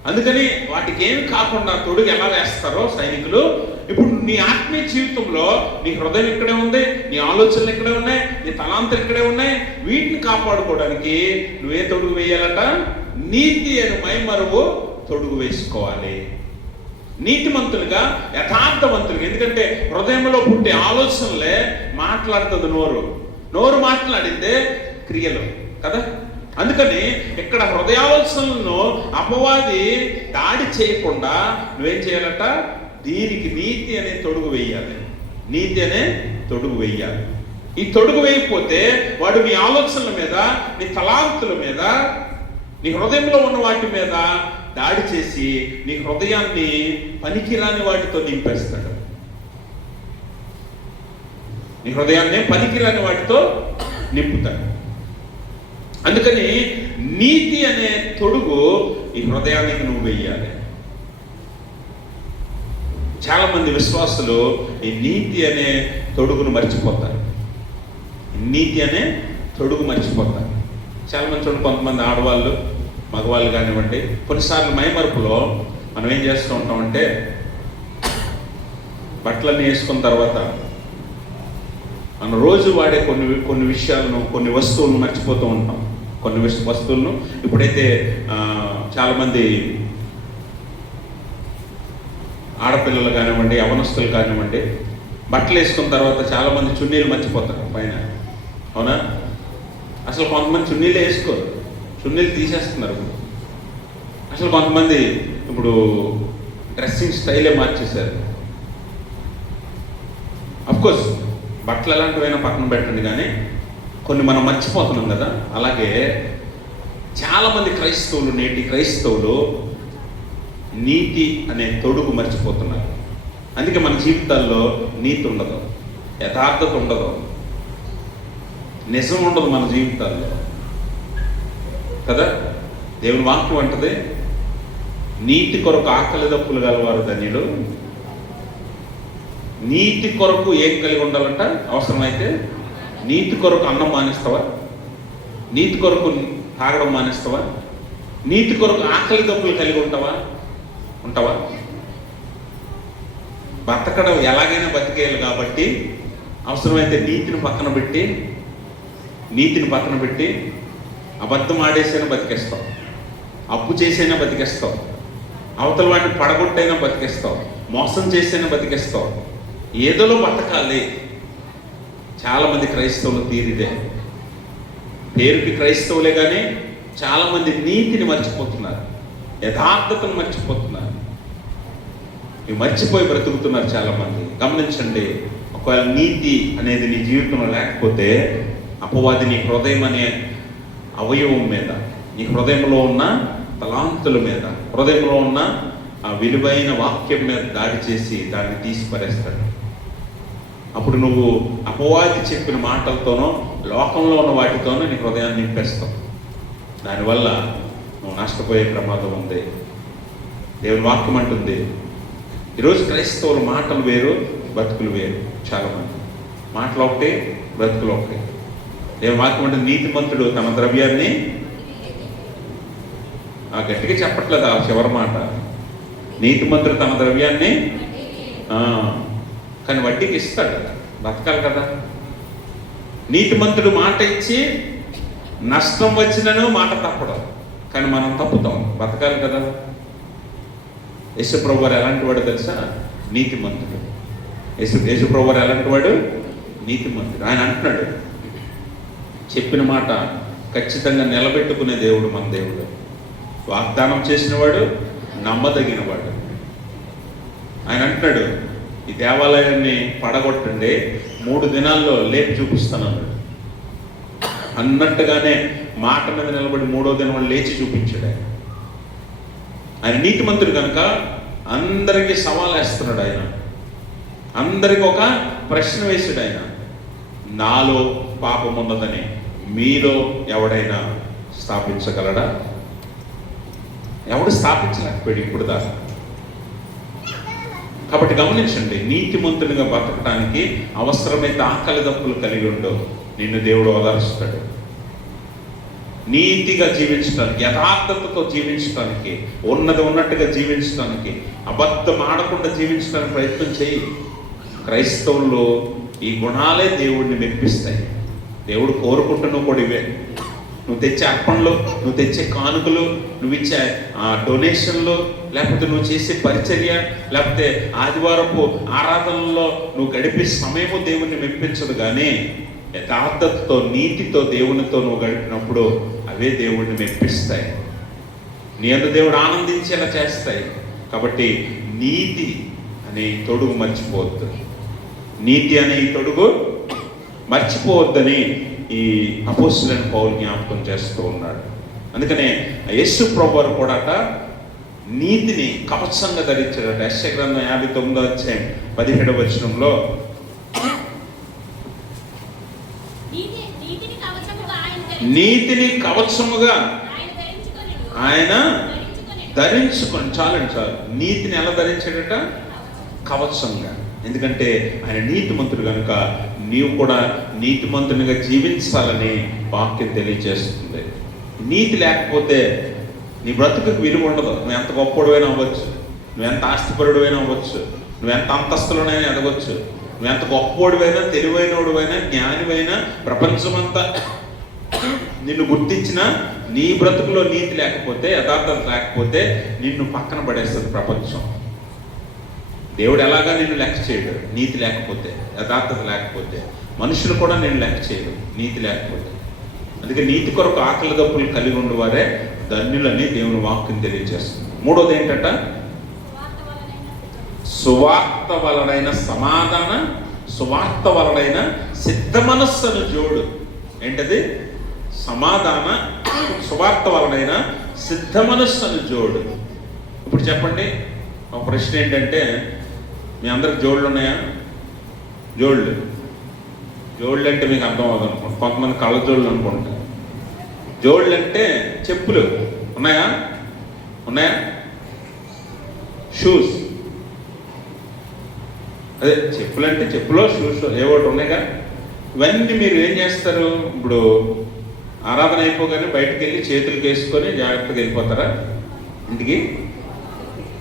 అందుకని వాటికి ఏమి కాకుండా తొడుగు ఎలా వేస్తారో సైనికులు. ఇప్పుడు నీ ఆత్మీయ జీవితంలో నీ హృదయం ఇక్కడే ఉంది, నీ ఆలోచనలు ఇక్కడే ఉన్నాయి, నీ తలాంతలు ఇక్కడే ఉన్నాయి. వీటిని కాపాడుకోవడానికి నువ్వే తొడుగు వేయాలట? నీతి అని మైమరువు తొడుగు వేసుకోవాలి. నీతిమంతులుగా, యథార్థవంతులుగా. ఎందుకంటే హృదయంలో పుట్టే ఆలోచనలే మాట్లాడుతుంది నోరు. నోరు మాట్లాడితే క్రియలు కదా. అందుకని ఇక్కడ హృదయాలోచనలను అపవాది దాడి చేయకుండా నువ్వేం చేయాలట? దీనికి నీతి అనే తొడుగు వేయాలి. నీతి అనే తొడుగు వేయాలి. ఈ తొడుగు వేయకపోతే వాడు నీ ఆలోచనల మీద, నీ తలాంతుల మీద, నీ హృదయంలో ఉన్న వాటి మీద దాడి చేసి నీ హృదయాన్ని పనికిరాని వాటితో నింపేస్తాడు. నీ హృదయాన్ని పనికిరాని వాటితో నింపుతాడు. అందుకని నీతి అనే తొడుగు ఈ హృదయానికి నువ్వు వెయ్యాలి. చాలా మంది విశ్వాసులు ఈ నీతి అనే తొడుగును మర్చిపోతారు. నీతి అనే తొడుగు మర్చిపోతారు. చాలా మంది చూడండి, కొంతమంది ఆడవాళ్ళు, మగవాళ్ళు కానివ్వండి, కొన్నిసార్లు మైమరుపులో మనం ఏం చేస్తూ ఉంటామంటే బట్టలన్నీ వేసుకున్న తర్వాత మనం రోజు వాడే కొన్ని విషయాలను, కొన్ని వస్తువులను మర్చిపోతూ ఉంటాం. కొన్ని వస్తువులను ఇప్పుడైతే చాలామంది ఆడపిల్లలు కానివ్వండి, యవనస్తులు కానివ్వండి, బట్టలు వేసుకున్న తర్వాత చాలామంది చున్నీలు మర్చిపోతారు పైన. అవునా? అసలు కొంతమంది చున్నీలు వేసుకోరు, చున్నీలు తీసేస్తున్నారు. అసలు కొంతమంది ఇప్పుడు డ్రెస్సింగ్ స్టైలే మార్చేశారు. అఫ్కోర్స్ బట్టలు ఎలాంటివైనా పక్కన పెట్టండి, కానీ కొన్ని మనం మర్చిపోతున్నాం కదా. అలాగే చాలామంది క్రైస్తవులు, నేటి క్రైస్తవులు నీతి అనే తొడుగు మర్చిపోతున్నారు. అందుకే మన జీవితాల్లో నీతి ఉండదు, యథార్థత ఉండదు, నిజం ఉండదు మన జీవితాల్లో కదా. దేవుని వాక్యం అంటది, నీతి కొరకు ఆకలి దప్పులు గలవారు ధన్యులు. నీతి కొరకు ఏం కలిగి ఉండాలంట? అవసరమైతే నీతి కొరకు అన్నం మానేస్తావా? నీతి కొరకు తాగడం మానేస్తావా? నీతి కొరకు ఆకలి దప్పులు కలిగి ఉంటావా? బతకడం ఎలాగైనా బతికేయాలి కాబట్టి అవసరమైతే నీతిని పక్కన పెట్టి అబద్ధం ఆడేసైనా బతికేస్తావు, అప్పు చేసైనా బతికేస్తావు, అవతల వాడిని పడగొట్టైనా బతికేస్తావు, మోసం చేసైనా బతికేస్తావు. ఏదోలో బతకాలి. చాలామంది క్రైస్తవులు తీరిదే. పేరుకి క్రైస్తవులే కానీ చాలామంది నీతిని మర్చిపోతున్నారు, యథార్థతను మర్చిపోతున్నారు. ఇవి మర్చిపోయి బ్రతుకుతున్నారు చాలామంది. గమనించండి, ఒకవేళ నీతి అనేది నీ జీవితంలో లేకపోతే అపవాది నీ హృదయం అనే అవయవం మీద, నీ హృదయంలో ఉన్న తలాంతుల మీద, హృదయంలో ఉన్న ఆ విలువైన వాక్యం మీద దాడి చేసి దాన్ని తీసి పరేస్తాడు. అప్పుడు నువ్వు అపవాది చెప్పిన మాటలతోనో లోకంలో ఉన్న వాటితోనో నీ హృదయాన్ని నింపేస్తావు. దానివల్ల నువ్వు నష్టపోయే ప్రమాదం ఉంది. దేవుని వాక్యం అంటుంది, ఈరోజు క్రైస్తవుల మాటలు వేరు, బతుకులు వేరు. చాలామంది మాటలు ఒకటే, బ్రతుకులు ఒకటే. దేవుని వాక్యం అంటే నీతిమంతుడు తన ద్రవ్యాన్ని, గట్టిగా చెప్పట్లేదు ఆ చివరి మాట, నీతిమంతుడు తన ద్రవ్యాన్ని కానీ వడ్డీకి ఇస్తాడు, బతకాలి కదా. నీతిమంతుడు మాట ఇచ్చి నష్టం వచ్చినను మాట తప్పడం, కానీ మనం తప్పుతాం, బతకాలి కదా. యేసుప్రభు వారు ఎలాంటి వాడు తెలుసా? నీతిమంతుడు. యేసుప్రభు వారు ఎలాంటి వాడు? నీతిమంతుడు. ఆయన అంటున్నాడు, చెప్పిన మాట ఖచ్చితంగా నిలబెట్టుకునే దేవుడు మన దేవుడు. వాగ్దానం చేసినవాడు, నమ్మదగినవాడు. ఆయన అంటున్నాడు, ఈ దేవాలయాన్ని పడగొట్టండి, 3 దినాల్లో లేపి చూపిస్తానన్నాడు. అన్నట్టుగానే మాట మీద నిలబడి 3వ దినం లేచి చూపించాడు. ఆయన నీతిమంతుడు కనుక అందరికీ సవాల్ వేస్తున్నాడు. ఆయన అందరికి ఒక ప్రశ్న వేసాడు. ఆయన, నాలో పాపం ఉన్నదని మీలో ఎవడైనా స్థాపించగలడా? ఎవడు స్థాపించలేకపోయాడు ఇప్పుడు దాకా. కాబట్టి గమనించండి, నీతిమంతునిగా బతకడానికి అవసరమైతే ఆకలి దప్పులు కలిగి ఉండవు, నిన్ను దేవుడు ఓదారుస్తాడు. నీతిగా జీవించడానికి, యథార్థతతో జీవించడానికి, ఉన్నది ఉన్నట్టుగా జీవించడానికి, అబద్ధం ఆడకుండా జీవించడానికి ప్రయత్నం చేయి. క్రైస్తవుల్లో ఈ గుణాలే దేవుడిని మెప్పిస్తాయి. దేవుడు కోరుకుంటున్నావు కూడా ఇవే. నువ్వు తెచ్చే అర్పణలు, నువ్వు తెచ్చే కానుకలు, నువ్వు ఇచ్చే డొనేషన్లు, లేకపోతే నువ్వు చేసే పరిచర్య, లేకపోతే ఆదివారపు ఆరాధనలో నువ్వు గడిపే సమయము దేవుణ్ణి మెప్పించదు. కానీ యథార్థతతో, నీతితో దేవునితో నువ్వు గడిపినప్పుడు అవే దేవుడిని మెప్పిస్తాయి, నీ అందు దేవుడు ఆనందించేలా చేస్తాయి. కాబట్టి నీతి అనే తొడుగు మర్చిపోవద్దు. నీతి అనే తొడుగు మర్చిపోవద్దని ఈ అపోస్తలుడైన పౌలు జ్ఞాపకం చేస్తూ ఉన్నాడు. అందుకనే యేసు ప్రభువారు కూడా నీతిని కవచంగా ధరించాడట. యెషయా గ్రంథం 59వ అధ్యాయం 17వ వచనంలో, నీతిని కవచముగా ఆయన ధరించుకొని, చాలండి చాలు. నీతిని ఎలా ధరించాడట? కవచంగా. ఎందుకంటే ఆయన నీతిమంతుడు కనుక నీవు కూడా నీతిమంతునిగా జీవించాలని వాక్యం తెలియజేస్తుంది. నీతి లేకపోతే నీ బ్రతుకుకు విలువ ఉండదు. నువ్వు ఎంత గొప్పడువైనా అవ్వచ్చు, నువ్వెంత ఆస్తిపరుడువైనా అవ్వచ్చు, నువ్వెంత అంతస్తులోనైనా ఎదగవచ్చు, నువ్వెంత గొప్పవాడివైనా, తెలివైనవాడివైనా, జ్ఞానివైనా, ప్రపంచమంతా నిన్ను గుర్తించిన నీ బ్రతుకులో నీతి లేకపోతే, యథార్థత లేకపోతే నిన్ను పక్కన పడేస్తుంది ప్రపంచం. దేవుడు ఎలాగా నిన్ను లెక్క చేయడు నీతి లేకపోతే, యథార్థత లేకపోతే. మనుషులు కూడా నేను లెక్క చేయడు నీతి లేకపోతే. అందుకే నీతి కొరకు ఆకలి దప్పులు కలిగి ఉండేవారే ధన్యులని దేవుని వాక్యం తెలియజేస్తుంది. 3వది ఏంటంట? సువార్త వలనైన సమాధాన, సువార్త వలనైన సిద్ధ మనస్సును జోడు. ఏంటది? సమాధాన సువార్త వలనైన సిద్ధ మనస్సు అని జోడు. ఇప్పుడు చెప్పండి, ఒక ప్రశ్న ఏంటంటే, మీ అందరికి జోళ్ళు ఉన్నాయా? జోళ్ళు అంటే మీకు అర్థం అవ్వదు అనుకోండి, కొంతమంది కళ్ళ జోళ్ళు అనుకుంటారు. జోళ్ళు అంటే చెప్పులు ఉన్నాయా? షూస్, అదే చెప్పులు అంటే చెప్పులో షూస్ ఏవోటి ఉన్నాయిగా. ఇవన్నీ మీరు ఏం చేస్తారు? ఇప్పుడు ఆరాధన అయిపోగానే బయటకు వెళ్ళి చేతులు వేసుకొని జాగ్రత్తగా వెళ్ళిపోతారా ఇంటికి?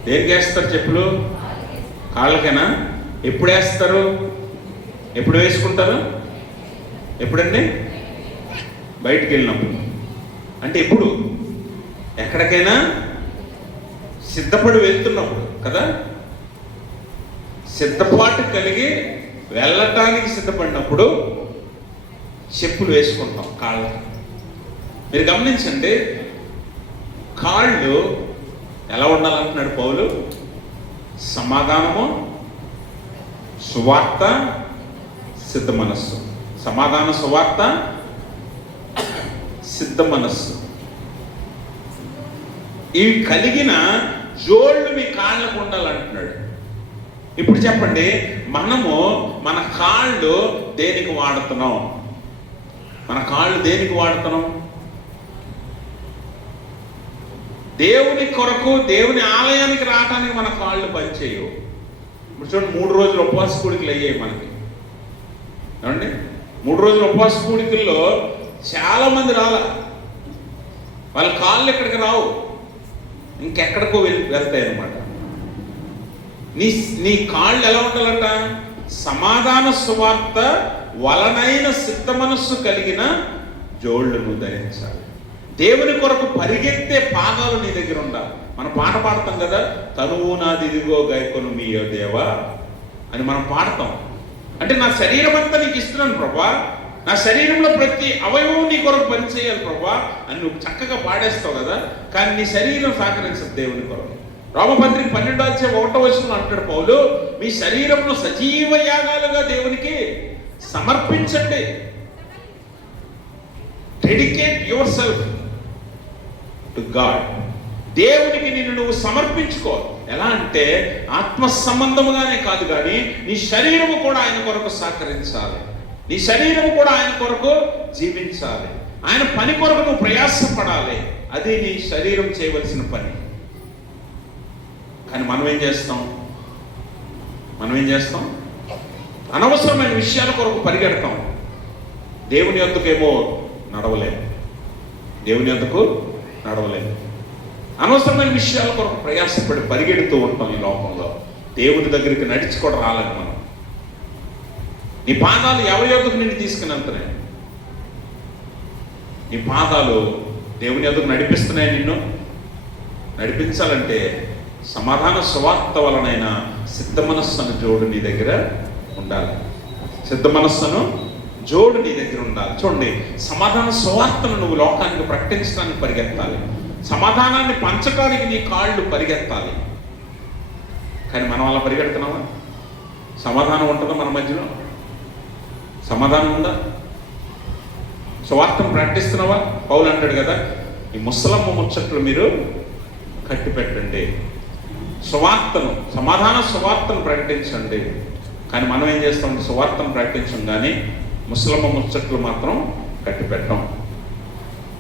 దేనికి వేస్తారు చెప్పులు? కాళ్ళకైనా? ఎప్పుడు వేస్తారు? ఎప్పుడు వేసుకుంటారు? ఎప్పుడండి? బయటికి వెళ్ళినప్పుడు. అంటే ఎప్పుడు? ఎక్కడికైనా సిద్ధపడి వెళ్తున్నప్పుడు కదా. సిద్ధపాటు కలిగి వెళ్ళటానికి సిద్ధపడినప్పుడు చెప్పులు వేసుకుంటాం కాళ్ళకి. మీరు గమనించండి, కాళ్ళు ఎలా ఉండాలంటున్నాడు పౌలు? సమాధానము, సువార్త, సిద్ధ మనస్సు. సమాధాన, సువార్త, సిద్ధ మనస్సు, ఇవి కలిగిన జోళ్ళు మీ కాళ్ళకు ఉండాలంటున్నాడు. ఇప్పుడు చెప్పండి, మనము మన కాళ్ళు దేనికి వాడుతున్నాం? మన కాళ్ళు దేనికి వాడుతున్నాం? దేవుని కొరకు, దేవుని ఆలయానికి రావడానికి మన కాళ్ళు పనిచేయవు. ఇప్పుడు చూడండి, 3 రోజులు ఉపవాస కూడికలు అయ్యాయి మనకి, ఏమండి? 3 రోజుల ఉపవాస కూడికల్లో చాలా మంది రాల, వాళ్ళ కాళ్ళు ఎక్కడికి రావు, ఇంకెక్కడికో వెళ్తాయి అన్నమాట. నీ కాళ్ళు ఎలా ఉండాలంట? సమాధాన సువార్త వలనైన సిద్ధ మనస్సు కలిగిన జోళ్ళను ధరించాలి. దేవుని కొరకు పరిగెత్తే పాదాలు నీ దగ్గర ఉండాలి. మనం పాట పాడతాం కదా, తనువు నాది ఇదిగో గైకొను మీయో దేవా అని మనం పాడతాం. అంటే నా శరీరం అంతా నీకు ఇస్తున్నాను ప్రభా, నా శరీరంలో ప్రతి అవయవం నీ కొరకు పనిచేయాలి ప్రభా అని నువ్వు చక్కగా పాడేస్తావు కదా. కానీ నీ శరీరం సహకరించదు దేవుని కొరకు. రోమపత్రిక 12:1 అంటాడు పౌలు, మీ శరీరంలో సజీవ యాగాలుగా దేవునికి సమర్పించండి. Dedicate your self to God. దేవునికి నిన్ను నువ్వు సమర్పించుకో. ఎలా అంటే ఆత్మ సంబంధముగానే కాదు, కానీ నీ శరీరము కూడా ఆయన కొరకు సహకరించాలి. నీ శరీరము కూడా ఆయన కొరకు జీవించాలి. ఆయన పని కొరకు నువ్వు ప్రయాసపడాలి. అది నీ శరీరం చేయవలసిన పని. కానీ మనం ఏం చేస్తాం? అనవసరమైన విషయాల కొరకు పరిగెడతాం. దేవుని యొద్దకేమో నడవలేము. అనవసరమైన విషయాల కొరకు ప్రయాసపడి పరిగెడుతూ ఉంటాం ఈ లోకంలో. దేవుని దగ్గరికి నడిచి కూడా రాలేము మనం. నీ పాదాలు ఎవరి యొద్దకు నిన్ను తీసుకుని వెళ్తున్నాయి? నీ పాదాలు దేవుని యొద్దకు నడిపిస్తున్నాయి. నిన్ను నడిపించాలంటే సమాధాన సువార్త వలనైన సిద్ధ మనస్సును జోడు నీ దగ్గర ఉండాలి. చూడండి, సమాధాన సువార్తను నువ్వు లోకానికి ప్రకటించడానికి పరిగెత్తాలి. సమాధానాన్ని పంచడానికి నీ కాళ్ళు పరిగెత్తాలి. కానీ మనం అలా పరిగెడుతున్నావా? సమాధానం ఉంటుందా మన మధ్యలో? సమాధానం ఉందా? సువార్తను ప్రకటిస్తున్నావా? పౌలు అంటాడు కదా, ఈ ముసలమ్మ ముచ్చట్లు మీరు కట్టి పెట్టండి, సమాధాన సువార్తను ప్రకటించండి. కానీ మనం ఏం చేస్తాం? సువార్తను ప్రకటించం, కానీ ముసలమ్మ ముచ్చట్లు మాత్రం కట్టి పెట్టాం.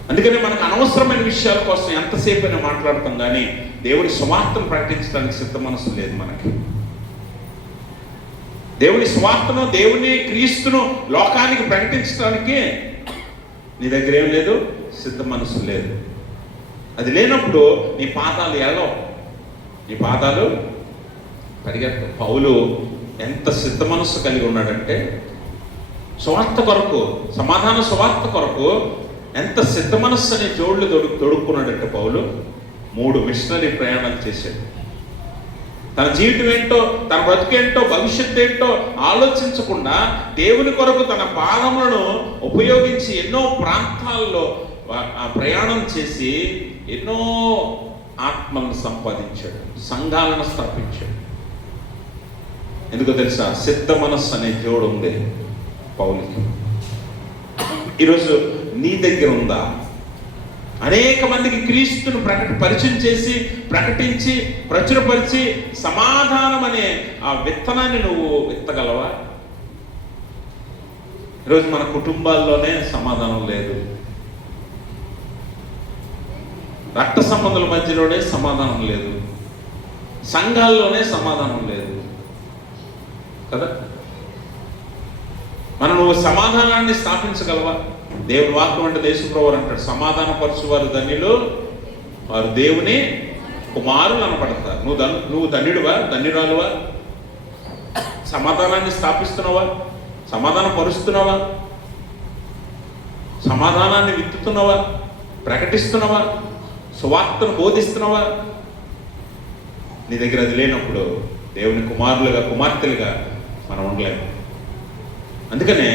అందుకని మనకు అనవసరమైన విషయాల కోసం ఎంతసేపు అయినా మాట్లాడతాం, కానీ దేవుని సువార్తను ప్రకటించడానికి సిద్ధ మనసు లేదు మనకి. దేవుని సువార్తను, దేవుని క్రీస్తును లోకానికి ప్రకటించడానికి నీ దగ్గర ఏం లేదు? సిద్ధ మనసు లేదు. అది లేనప్పుడు నీ పాదాలు ఎల్లవు, నీ పాదాలు పరిగెత్తవు. పౌలు ఎంత సిద్ధ మనస్సు కలిగి ఉన్నాడంటే, సువార్త కొరకు, సమాధాన సువార్త కొరకు ఎంత సిద్ధ మనస్సు అనే జోళ్ళు తొడుక్కున్నాడంటే పౌలు 3 మిషనరీ ప్రయాణాలు చేశాడు. తన జీవితం ఏంటో, తన బ్రతుకేంటో, భవిష్యత్తు ఏంటో ఆలోచించకుండా దేవుని కొరకు తన పాదములను ఉపయోగించి ఎన్నో ప్రాంతాల్లో ప్రయాణం చేసి ఎన్నో ఆత్మలను సంపాదించాడు, సంఘాలను స్థాపించాడు. ఎందుకో తెలుసా? సిద్ధ మనస్సు అనే జోడు ఉంది పౌలుకి. ఈరోజు నీ దగ్గర ఉందా? అనేక మందికి క్రీస్తును పరిచయం చేసి, ప్రకటించి, ప్రచురపరిచి సమాధానం అనే ఆ విత్తనాన్ని నువ్వు విత్తగలవా? ఈరోజు మన కుటుంబాల్లోనే సమాధానం లేదు, రక్త సంబంధుల మధ్యలోనే సమాధానం లేదు, సంఘాల్లోనే సమాధానం లేదు కదా. నువ్వు సమాధానాన్ని స్థాపించగలవా? దేవుని వాక్యం అంటే యేసుప్రభువు అంటాడు, సమాధానపరచువారు ధన్యులు, వారు దేవుని కుమారులు అనపడతారు. నువ్వు ధన్యుడువా, ధన్యురాలువా? సమాధానాన్ని స్థాపిస్తున్నావా? సమాధానం పరుస్తున్నావా? సమాధానాన్ని విత్తుతున్నావా? ప్రకటిస్తున్నావా? సువార్తను బోధిస్తున్నావా? నీ దగ్గర అది లేనప్పుడు దేవుని కుమారులుగా, కుమార్తెలుగా మనం ఉండలేము. అందుకనే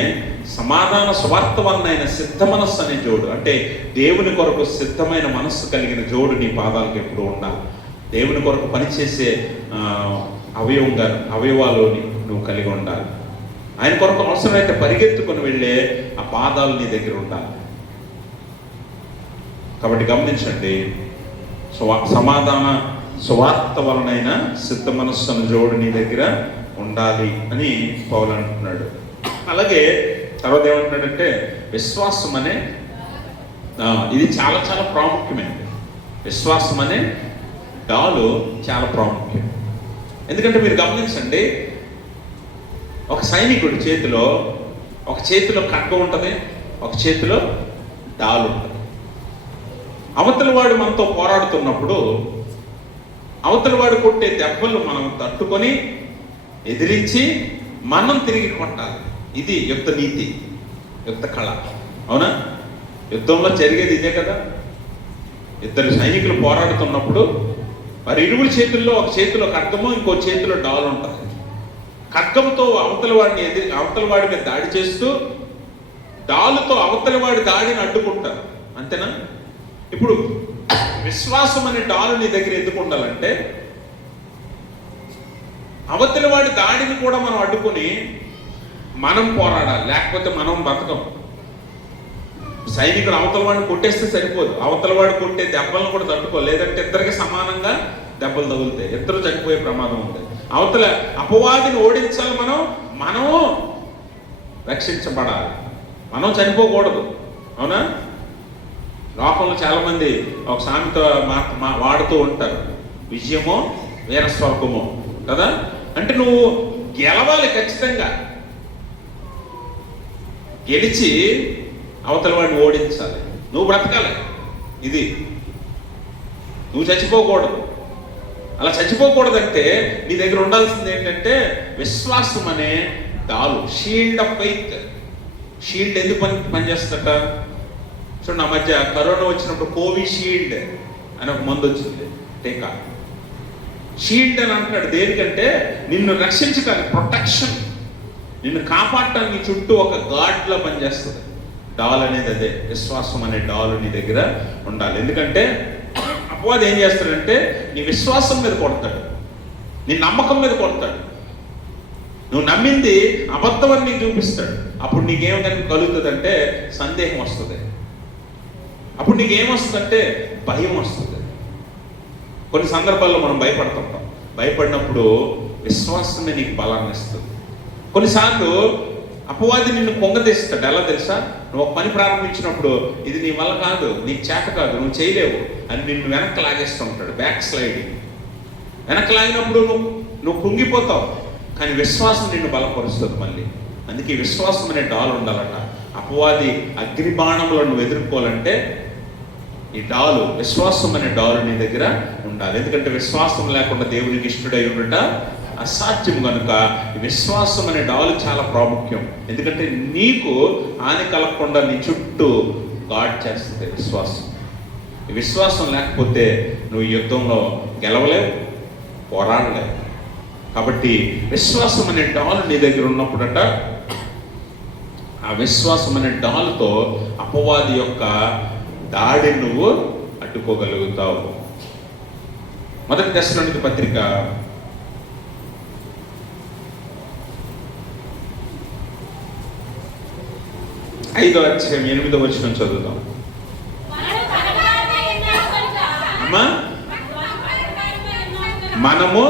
సమాధాన స్వార్థ వలన సిద్ధ మనస్సు అనే జోడు, అంటే దేవుని కొరకు సిద్ధమైన మనస్సు కలిగిన జోడు నీ పాదాలకు ఎప్పుడు ఉండాలి. దేవుని కొరకు పనిచేసే అవయవాలు నువ్వు కలిగి ఉండాలి. ఆయన కొరకు అవసరమైతే పరిగెత్తుకొని వెళ్ళే ఆ పాదాలు నీ దగ్గర ఉండాలి. కాబట్టి గమనించండి, సమాధాన స్వార్థ వలనైనా సిద్ధ మనస్సు అనే జోడు నీ దగ్గర ఉండాలి అని పౌలు అంటున్నాడు. అలాగే తర్వాత ఏమంటున్నాడంటే విశ్వాసం అనే ఇది చాలా చాలా ప్రాముఖ్యమైనది. విశ్వాసం అనే డాలు చాలా ప్రాముఖ్యం. ఎందుకంటే మీరు గమనించండి, ఒక సైనికుడి చేతిలో ఒక చేతిలో ఖడ్గం ఉంటుంది, ఒక చేతిలో డాలు ఉంటుంది. అవతల వాడు మనతో పోరాడుతున్నప్పుడు అవతల వాడు కొట్టే దెబ్బలు మనం తట్టుకొని ఎదిరించి మనం తిరిగి కొట్టాలి. ఇది యుద్ధ నీతి, యుద్ధ కళ. అవునా? యుద్ధంలో జరిగేది ఇదే కదా. ఇద్దరు సైనికులు పోరాడుతున్నప్పుడు వారి ఇరువుల చేతుల్లో ఒక చేతిలో ఖడ్గము, ఇంకో చేతిలో డాలు ఉంటుంది. ఖడ్గంతో అవతల వాడి మీద దాడి చేస్తూ, డాలుతో అవతల వాడి దాడిని అడ్డుకుంటారు. అంతేనా? ఇప్పుడు విశ్వాసం అనే డాలు నీ దగ్గర ఎందుకు ఉండాలంటే, అవతల వాడి దాడిని కూడా మనం అడ్డుకొని మనం పోరాడాలి, లేకపోతే మనం బతకం. సైనికుడు అవతల వాడిని కొట్టేస్తే సరిపోదు, అవతల వాడు కొట్టే దెబ్బలను కూడా తట్టుకో, లేదంటే ఇద్దరికి సమానంగా దెబ్బలు తగులుతాయి, ఇద్దరు చనిపోయే ప్రమాదం ఉంది. అవతల అపవాదిని ఓడించాలి, మనం రక్షించబడాలి, మనం చనిపోకూడదు. అవునా? లోకంలో చాలా మంది ఒక సామెత వాడుతూ ఉంటారు, విజయమో వీరస్వర్గమో కదా. అంటే నువ్వు గెలవాలి, ఖచ్చితంగా గెలిచి అవతల వాడిని ఓడించాలి, నువ్వు బ్రతకాలి. ఇది నువ్వు చచ్చిపోకూడదు. అలా చచ్చిపోకూడదంటే నీ దగ్గర ఉండాల్సింది ఏంటంటే విశ్వాసం అనే డాలు, షీల్డ్ ఆఫ్ ఫెయిత్. షీల్డ్ ఎందుకు పనిచేస్తట? చూడండి, ఆ మధ్య కరోనా వచ్చినప్పుడు కోవిషీల్డ్ అని ఒక మందు వచ్చింది, టీకా. షీల్డ్ అని అంటున్నాడు దేనికంటే నిన్ను రక్షించడానికి, ప్రొటెక్షన్, నిన్ను కాపాడటానికి చుట్టూ ఒక గాడ్లా పనిచేస్తుంది. డాల్ అనేది అదే. విశ్వాసం అనే డాల్ నీ దగ్గర ఉండాలి. ఎందుకంటే అపవాది ఏం చేస్తాడంటే నీ విశ్వాసం మీద కొడతాడు, నీ నమ్మకం మీద కొడతాడు. నువ్వు నమ్మింది అబద్ధం అని నీకు చూపిస్తాడు. అప్పుడు నీకేం కలుగుతుందంటే సందేహం వస్తుంది. అప్పుడు నీకేమొస్తుందంటే భయం వస్తుంది. కొన్ని సందర్భాల్లో మనం భయపడుతుంటాం. భయపడినప్పుడు విశ్వాసమే నీకు బలాన్ని ఇస్తుంది. కొన్నిసార్లు అపవాది నిన్ను పొంగతీస్తాడు. ఎలా తెలుసా? నువ్వు ఒక పని ప్రారంభించినప్పుడు ఇది నీ వల్ల కాదు, నీకు చేత కాదు, నువ్వు చేయలేవు అని నిన్ను వెనక్కి లాగేస్తూ ఉంటాడు. Back sliding. వెనక్కి లాగినప్పుడు నువ్వు కుంగిపోతావు, కానీ విశ్వాసం నిన్ను బలపరుస్తుంది మళ్ళీ. అందుకే విశ్వాసం అనే డాల్ ఉండాలట. అపవాది అగ్ని బాణంలో నువ్వు ఎదుర్కోవాలంటే ఈ డాలు, విశ్వాసం అనే డాలు నీ దగ్గర ఉండాలి. ఎందుకంటే విశ్వాసం లేకుండా దేవునికి ఇష్టడై ఉండట అసాధ్యం. కనుక విశ్వాసం అనే డాలు చాలా ప్రాముఖ్యం. ఎందుకంటే నీకు హాని కలగకుండా నీ చుట్టూ గాడ్ చేస్తుంది విశ్వాసం. ఈ విశ్వాసం లేకపోతే నువ్వు యుద్ధంలో గెలవలేవు, పోరాడలేవు. కాబట్టి విశ్వాసం అనే డాలు నీ దగ్గర ఉన్నప్పుడట, ఆ విశ్వాసం అనే డాలుతో అపవాది యొక్క దాడిని నువ్వు అడ్డుకోగలుగుతావు. మొదటి దశలోనికి పత్రిక 5వ అధ్యాయం 8వ వచనం చదువుతాం. అమ్మా మనము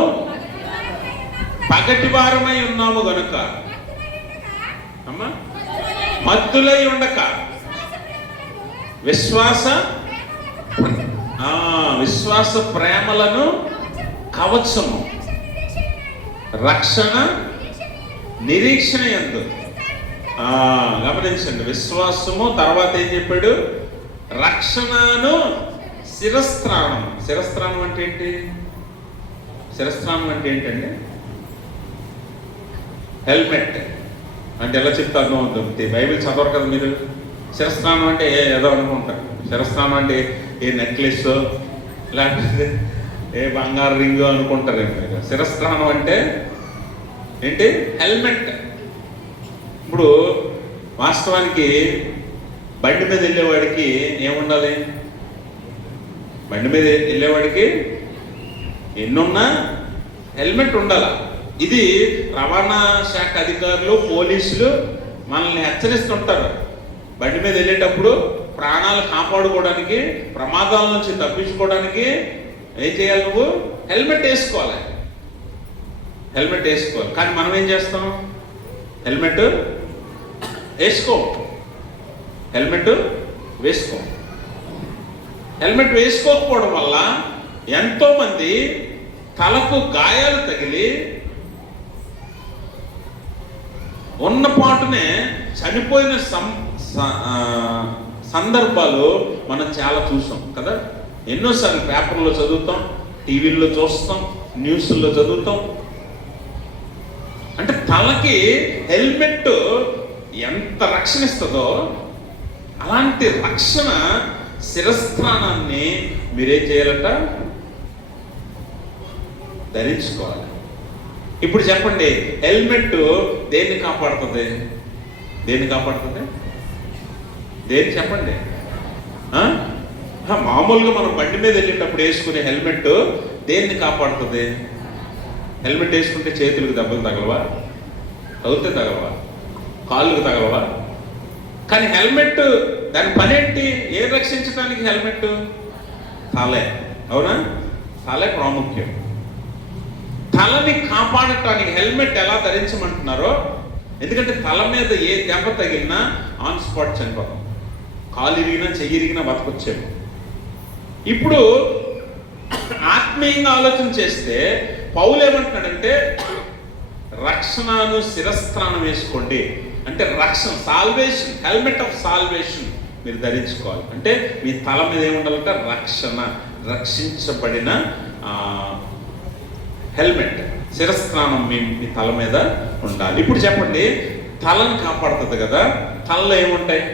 పగటి వారమై ఉన్నాము గనుక అమ్మా మత్తులై ఉండక విశ్వాస ప్రేమలను కవచము రక్షణ నిరీక్షణ యందు. గమనించండి, విశ్వాసము తర్వాత ఏం చెప్పాడు? రక్షణను శిరస్త్రాణం. శిరస్త్రాణం అంటే ఏంటి? శిరస్త్రాణం అంటే ఏంటండి? హెల్మెట్ అంటే ఎలా చెప్తే అర్థం అవుతుంది. బైబిల్ చదవరు కదా మీరు. శిరస్త్రాణం అంటే ఏదో అనుకుంటారు. శిరస్త్రాణం అంటే ఏ నెక్లెస్ లేకపోతే ఏ బంగారు రింగు అనుకుంటారు. శిరస్త్రాణం అంటే ఏంటి? హెల్మెట్. ఇప్పుడు వాస్తవానికి బండి మీద వెళ్ళేవాడికి ఏముండాలి? బండి మీద వెళ్ళేవాడికి ఎన్నున్నా హెల్మెట్ ఉండాలా. ఇది రవాణా శాఖ అధికారులు, పోలీసులు మనల్ని హెచ్చరిస్తుంటారు. బండి మీద వెళ్ళేటప్పుడు ప్రాణాలు కాపాడుకోవడానికి, ప్రమాదాల నుంచి తప్పించుకోవడానికి ఏం చేయాలి? నువ్వు హెల్మెట్ వేసుకోవాలి. హెల్మెట్ వేసుకోవాలి. కానీ మనం ఏం చేస్తాం? హెల్మెట్ వేసుకో. హెల్మెట్ వేసుకో. హెల్మెట్ వేసుకోకపోవడం వల్ల ఎంతోమంది తలకు గాయాలు తగిలి ఉన్న పాటునే చనిపోయిన సందర్భాలు మనం చాలా చూసాం కదా. ఎన్నోసార్లు పేపర్లో చదువుతాం, టీవీల్లో చూస్తాం, న్యూస్లో చదువుతాం. అంటే తలకి హెల్మెట్ ఎంత రక్షణ ఇస్తుందో అలాంటి రక్షణ శిరస్త్రాణాన్ని మీరేం చేయాలట? ధరించుకోవాలి. ఇప్పుడు చెప్పండి, హెల్మెట్ దేన్ని కాపాడుతుంది? దేన్ని కాపాడుతుంది? దేన్ని చెప్పండి? మామూలుగా మనం బండి మీద వెళ్ళేటప్పుడు వేసుకునే హెల్మెట్ దేన్ని కాపాడుతుంది? హెల్మెట్ వేసుకుంటే చేతులకు దెబ్బలు తగలవా? తగిలితే తగలవా? కాళ్ళకు తగలవా? కానీ హెల్మెట్ దాని పని ఏంటి? ఏం రక్షించడానికి హెల్మెట్? తలే. అవునా? తలే ప్రాముఖ్యం. తలని కాపాడటానికి హెల్మెట్ ఎలా ధరించమంటున్నారో, ఎందుకంటే తల మీద ఏ దెబ్బ తగిలినా ఆన్ స్పాట్ చనిపోతాం. కాలు ఇరిగినా, చెయ్యి ఇరిగినా బతకొచ్చాము. ఇప్పుడు ఆత్మీయంగా ఆలోచన చేస్తే పౌలు ఏమంటున్నాడంటే రక్షణను శిరస్త్రాణం వేసుకోండి అంటే రక్షణ, సాల్వేషన్, హెల్మెట్ ఆఫ్ సాల్వేషన్ మీరు ధరించుకోవాలి. అంటే మీ తల మీద ఏముండాలంటే రక్షణ, రక్షించబడిన హెల్మెట్, శిరస్త్రాణం మీ తల మీద ఉండాలి. ఇప్పుడు చెప్పండి, తలను కాపాడుతుంది కదా. తలలో ఏముంటాయి?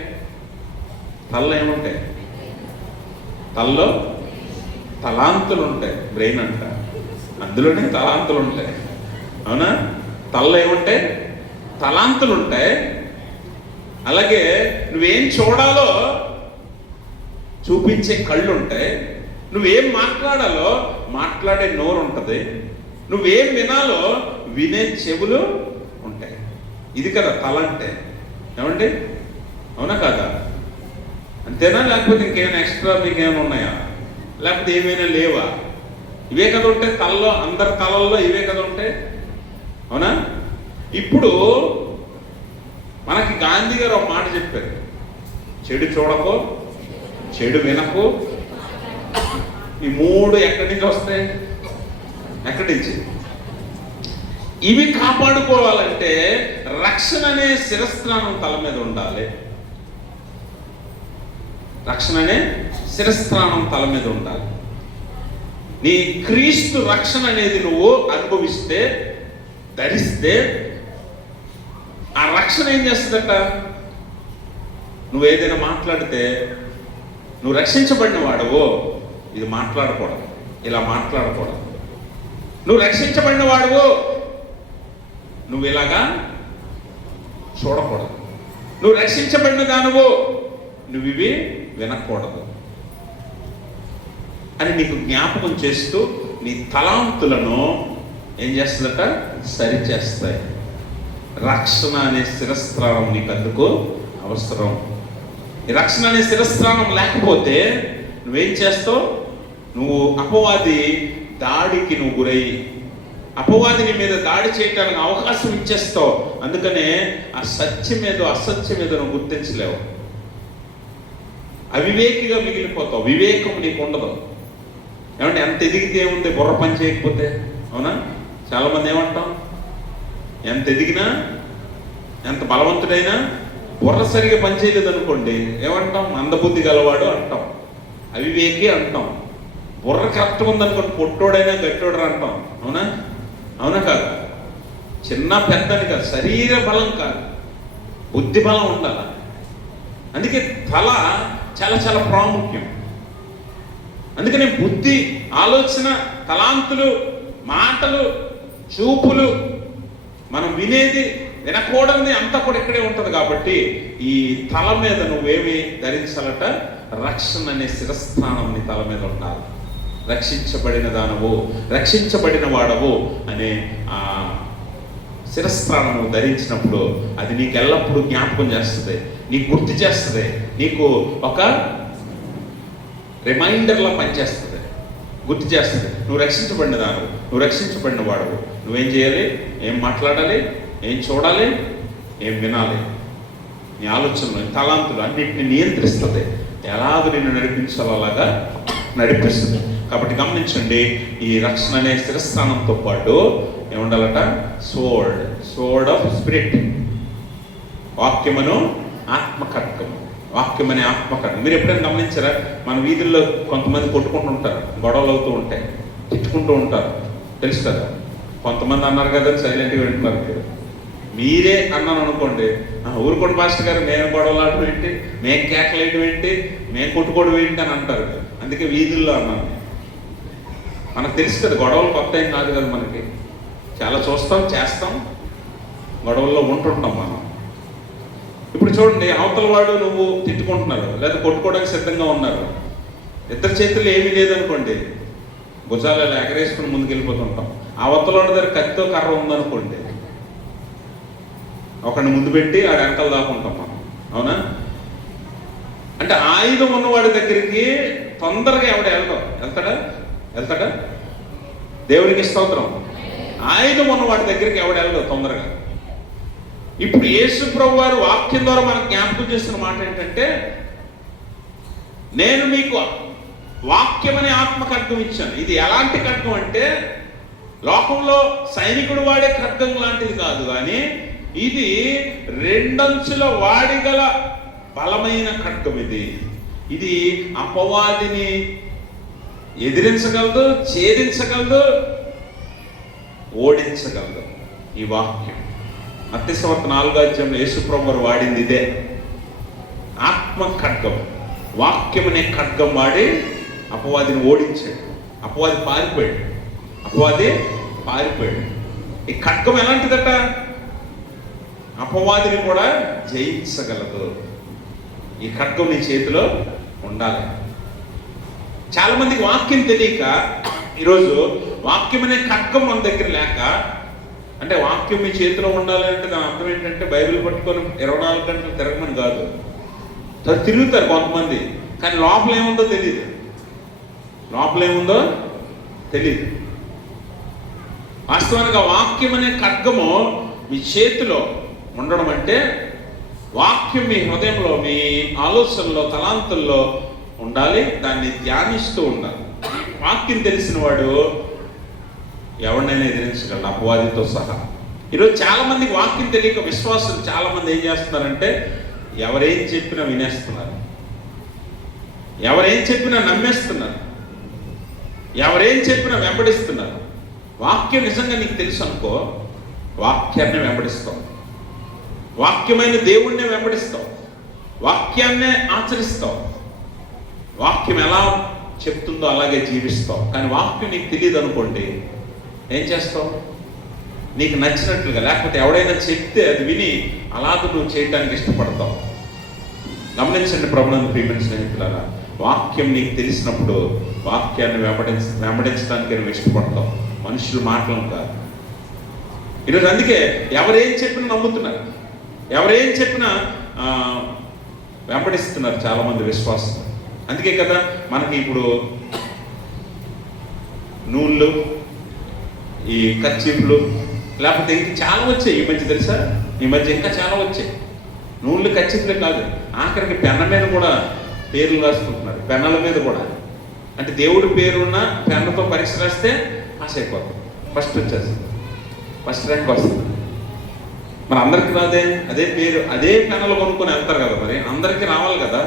తలలో ఏముంటాయి? తలలో తలాంతులు ఉంటాయి. బ్రెయిన్ అంట, అందులోనే తలాంతులు ఉంటాయి. అవునా? తలలో ఏముంటాయి? తలాంతులు ఉంటాయి. అలాగే నువ్వేం చూడాలో చూపించే కళ్ళు ఉంటాయి. నువ్వేం మాట్లాడాలో మాట్లాడే నోరు ఉంటుంది. నువ్వేం వినాలో వినే చెవులు ఉంటాయి. ఇది కదా తల అంటే. ఏమండి? అవునా కదా? అంతేనా? లేకపోతే ఇంకేమైనా ఎక్స్ట్రా మీకేమైనా ఉన్నాయా? లేకపోతే ఏమైనా లేవా? ఇవే కదా ఉంటాయి తలలో. అందరి తలల్లో ఇవే కదా ఉంటాయి. అవునా? ఇప్పుడు మనకి గాంధీ గారు ఒక మాట చెప్పారు, చెడు చూడకు, చెడు వినకు. ఈ మూడు ఎక్కడి నుంచి వస్తాయి? ఎక్కడి నుంచి? ఇవి కాపాడుకోవాలంటే రక్షణ అనే శిరస్త్రాణం తల మీద ఉండాలి. రక్షణ అనే శిరస్త్రాణం తల మీద ఉండాలి. నీ క్రీస్తు రక్షణ అనేది నువ్వు అనుభవిస్తే, ధరిస్తే, ఆ రక్షణ ఏం చేస్తుందట? నువ్వు ఏదైనా మాట్లాడితే, నువ్వు రక్షించబడిన వాడవో ఇది మాట్లాడకూడదు, ఇలా మాట్లాడకూడదు. నువ్వు రక్షించబడిన వాడవో నువ్వు ఇలాగా చూడకూడదు. నువ్వు రక్షించబడిన దానివో నువ్వు ఇవి వినకూడదు అని నీకు జ్ఞాపకం చేస్తూ నీ తలాంతులను ఏం చేస్తుందట? సరిచేస్తాయి. రక్షణ అనే శిరస్త్రాణం నీకు అందుకు అవసరం. ఈ రక్షణ అనే శిరస్త్రాణం లేకపోతే నువ్వేం చేస్తావు? నువ్వు అపవాది దాడికి నువ్వు గురయ్యి, అపవాది నీ మీద దాడి చేయడానికి అవకాశం ఇచ్చేస్తావు. అందుకనే ఆ సత్యం ఏదో అసత్యం ఏదో నువ్వు గుర్తించలేవు, అవివేకిగా మిగిలిపోతావు. వివేకం నీకు ఉండదు. ఏమంటే ఎంత ఎదిగితే ఏముంది, బుర్ర పని చేయకపోతే? అవునా? చాలామంది ఏమంటాం, ఎంత ఎదిగినా ఎంత బలవంతుడైనా బుర్ర సరిగా పనిచేయలేదు అనుకోండి, ఏమంటాం? మందబుద్ధి గలవాడు అంటాం, అవివేకి అంటాం. బుర్ర కరెక్ట్గా ఉందనుకోండి, పొట్టోడైనా గట్టోడరా అంటాం. అవునా? అవునా కాదు? చిన్న పెద్దని కాదు, శరీర బలం కాదు, బుద్ధి బలం ఉండాలి. అందుకే తల చాలా చాలా ప్రాముఖ్యం. అందుకని బుద్ధి, ఆలోచన, తలాంతులు, మాటలు, చూపులు, మనం వినేది వినకూడనిది అంతా కూడా ఇక్కడే ఉంటుంది. కాబట్టి ఈ తల మీద నువ్వేమి ధరించాలట? రక్షణ అనే శిరస్థానం నీ తల మీద ఉండాలి. రక్షించబడిన దానవు, రక్షించబడిన వాడవు అనే ఆ శిరస్థానము ధరించినప్పుడు అది నీకు ఎల్లప్పుడూ జ్ఞాపకం చేస్తుంది, నీకు గుర్తు చేస్తుంది, నీకు ఒక రిమైండర్లా పనిచేస్తుంది, గుర్తు చేస్తుంది. నువ్వు రక్షించబడిన దానవు, నువ్వు రక్షించబడిన వాడవు. నువ్వేం చేయాలి? ఏం మాట్లాడాలి? ఏం చూడాలి? ఏం వినాలి? నీ ఆలోచనలు, తలాంతులు అన్నింటినీ నియంత్రిస్తుంది. ఎలాగ నిన్ను నడిపించాలో అలాగా నడిపిస్తుంది. కాబట్టి గమనించండి, ఈ రక్షణ అనే శిరస్థానంతో పాటు ఏముండాలట? స్వోర్డ్ ఆఫ్ స్పిరిట్, వాక్యమును ఆత్మఖడ్గము. వాక్యం అనే ఆత్మఖడ్గం. మీరు ఎప్పుడైనా గమనించారా? మన వీధుల్లో కొంతమంది కొట్టుకుంటూ ఉంటారు, గొడవలు అవుతూ ఉంటాయి, తిట్టుకుంటూ ఉంటారు, తెలుసు కదా? కొంతమంది అన్నారు కదా సైలెంట్గా వింటున్నారు. మీరే అన్నాను అనుకోండి, ఊరుకోండి పాస్టర్ గారు, మేము గొడవలు ఆడటం ఏంటి, మేము కేకలేయడం ఏంటి, మేము కొట్టుకోవడం ఏంటి అని అంటారు. అందుకే వీధుల్లో అన్నాను. మనకు తెలుసు కదా, గొడవలు కొత్త ఏం కాదు కదా, మనకి చాలా చూస్తాం, చేస్తాం, గొడవల్లో ఉంటుంటాం మనం. ఇప్పుడు చూడండి, అవతల వాడు నువ్వు తిట్టుకుంటున్నారు లేదా కొట్టుకోవడానికి సిద్ధంగా ఉన్నారు, ఇద్దరు చేతుల్లో ఏమీ లేదనుకోండి, భుజాలు ఇలా ఎగరేసుకుని ముందుకు వెళ్ళిపోతుంటాం. ఆ అవతల వాడి దగ్గర కత్తితో కర్ర ఉందనుకోండి, ఒకరిని ముందు పెట్టి ఆడ వెనకాల దాకుంటాం మనం. అవునా? అంటే ఆయుధం ఉన్నవాడి దగ్గరికి తొందరగా ఎవడ వెళ్తాడా? దేవుడికి స్తోత్రం. ఆయుధం ఉన్నవాడి దగ్గరికి ఎవడ వెళ్ళదు తొందరగా. ఇప్పుడు యేసు ప్రభు వారు వాక్యం ద్వారా మనకు జ్ఞాపకం చేస్తున్న మాట ఏంటంటే, నేను మీకు వాక్యం అనే ఆత్మ ఖడ్గం ఇచ్చాను. ఇది ఎలాంటి ఖడ్గం అంటే, లోకంలో సైనికుడు వాడే ఖడ్గం లాంటిది కాదు, కానీ ఇది రెండంచుల వాడిగల బలమైన ఖడ్గం. ఇది అపవాదిని ఎదిరించగలదు, ఛేదించగలదు, ఓడించగలదు. ఈ వాక్యం మత్తయి సువార్త 4వ అధ్యాయంలో యేసు ప్రభువు వారు వాడింది ఇదే, ఆత్మ ఖడ్గం. వాక్యం అనే ఖడ్గం వాడి అపవాదిని ఓడించాడు. అపవాది పారిపోయాడు. ఈ ఖడ్గం ఎలాంటిదట? అపవాదిని కూడా జయించగలదు. ఈ ఖడ్గం నీ చేతిలో ఉండాలి. చాలా మందికి వాక్యం తెలియక ఈరోజు వాక్యం అనే ఖడ్గం మన దగ్గర లేక, అంటే వాక్యం మీ చేతిలో ఉండాలి అంటే దాని అర్థం ఏంటంటే బైబిల్ పట్టుకొని 24 గంటలు తిరగమని కాదు. తిరుగుతారు కొంతమంది, కానీ లోపల ఏముందో తెలియదు. వాస్తవానికి ఆ వాక్యం అనే ఖడ్గము మీ చేతిలో ఉండడం అంటే, వాక్యం మీ హృదయంలో, మీ ఆలోచనలో, తలాంతుల్లో ఉండాలి. దాన్ని ధ్యానిస్తూ ఉండాలి. వాక్యం తెలిసిన వాడు ఎవరినైనా ఎదిరించగలడు, అపవాదితో సహా. ఈరోజు చాలా మందికి వాక్యం తెలియక విశ్వాసం చాలా మంది ఏం చేస్తున్నారంటే, ఎవరేం చెప్పినా వినేస్తున్నారు, ఎవరేం చెప్పినా నమ్మేస్తున్నారు, ఎవరేం చెప్పినా వెంబడిస్తున్నారు. వాక్యం నిజంగా నీకు తెలుసు అనుకో, వాక్యాన్ని వెంబడిస్తావు, వాక్యమైన దేవుణ్ణే వెంబడిస్తావు, వాక్యాన్నే ఆచరిస్తావు, వాక్యం ఎలా చెప్తుందో అలాగే జీవిస్తావు. కానీ వాక్యం నీకు తెలియదు అనుకోండి, ఏం చేస్తావు? నీకు నచ్చినట్లుగా, లేకపోతే ఎవడైనా చెప్తే అది విని అలాగ నువ్వు చేయడానికి ఇష్టపడతావు. గమనించండి ప్రభునందు ప్రియమైన స్నేహితులారా, వాక్యం నీకు తెలిసినప్పుడు వాక్యాన్ని వెంబడించడానికి నువ్వు ఇష్టపడతావు, మనుషుల మాటలను కాదు. ఈరోజు అందుకే ఎవరేం చెప్పినా నమ్ముతున్నారు, ఎవరేం చెప్పినా వెంబడిస్తున్నారు చాలామంది విశ్వాసం. అందుకే కదా మనకి ఇప్పుడు నూళ్ళు, ఈ కర్చీఫ్లు, లేకపోతే ఇంక చాలా వచ్చాయి ఈ మధ్య, తెలుసా? ఈ మధ్య ఇంకా చాలా వచ్చాయి. నూళ్ళు, కర్చీఫ్లే కాదు, ఆఖరికి పెన్న మీద కూడా పేర్లు రాసుకుంటున్నారు, పెన్నల మీద కూడా. అంటే దేవుడి పేరున్న పెన్నతో పరీక్ష రాస్తే పాస్ అయిపోతుంది, ఫస్ట్ వచ్చేస్తుంది, ఫస్ట్ ర్యాంక్ వస్తుంది. మరి అందరికి రాదే, అదే పేరు, అదే పెన్నులు కొనుక్కొని వెళ్తారు కదా, మరి అందరికీ రావాలి కదా.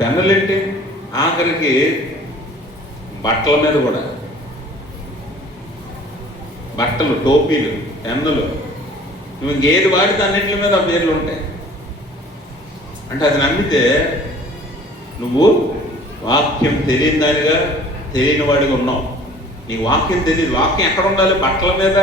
పెన్నులు ఏంటి, ఆఖరికి బట్టల మీద కూడా, బట్టలు, టోపీలు, పెన్నులు, నువ్వు ఇంకేది వాడితే అన్నింటి మీద ఆ పేర్లు ఉంటాయి. అంటే అది నమ్మితే నువ్వు వాక్యం తెలియని దానిగా, తెలియని వాడిగా ఉన్నావు. నీకు వాక్యం తెలియదు. వాక్యం ఎక్కడ ఉండాలి? బట్టల మీద,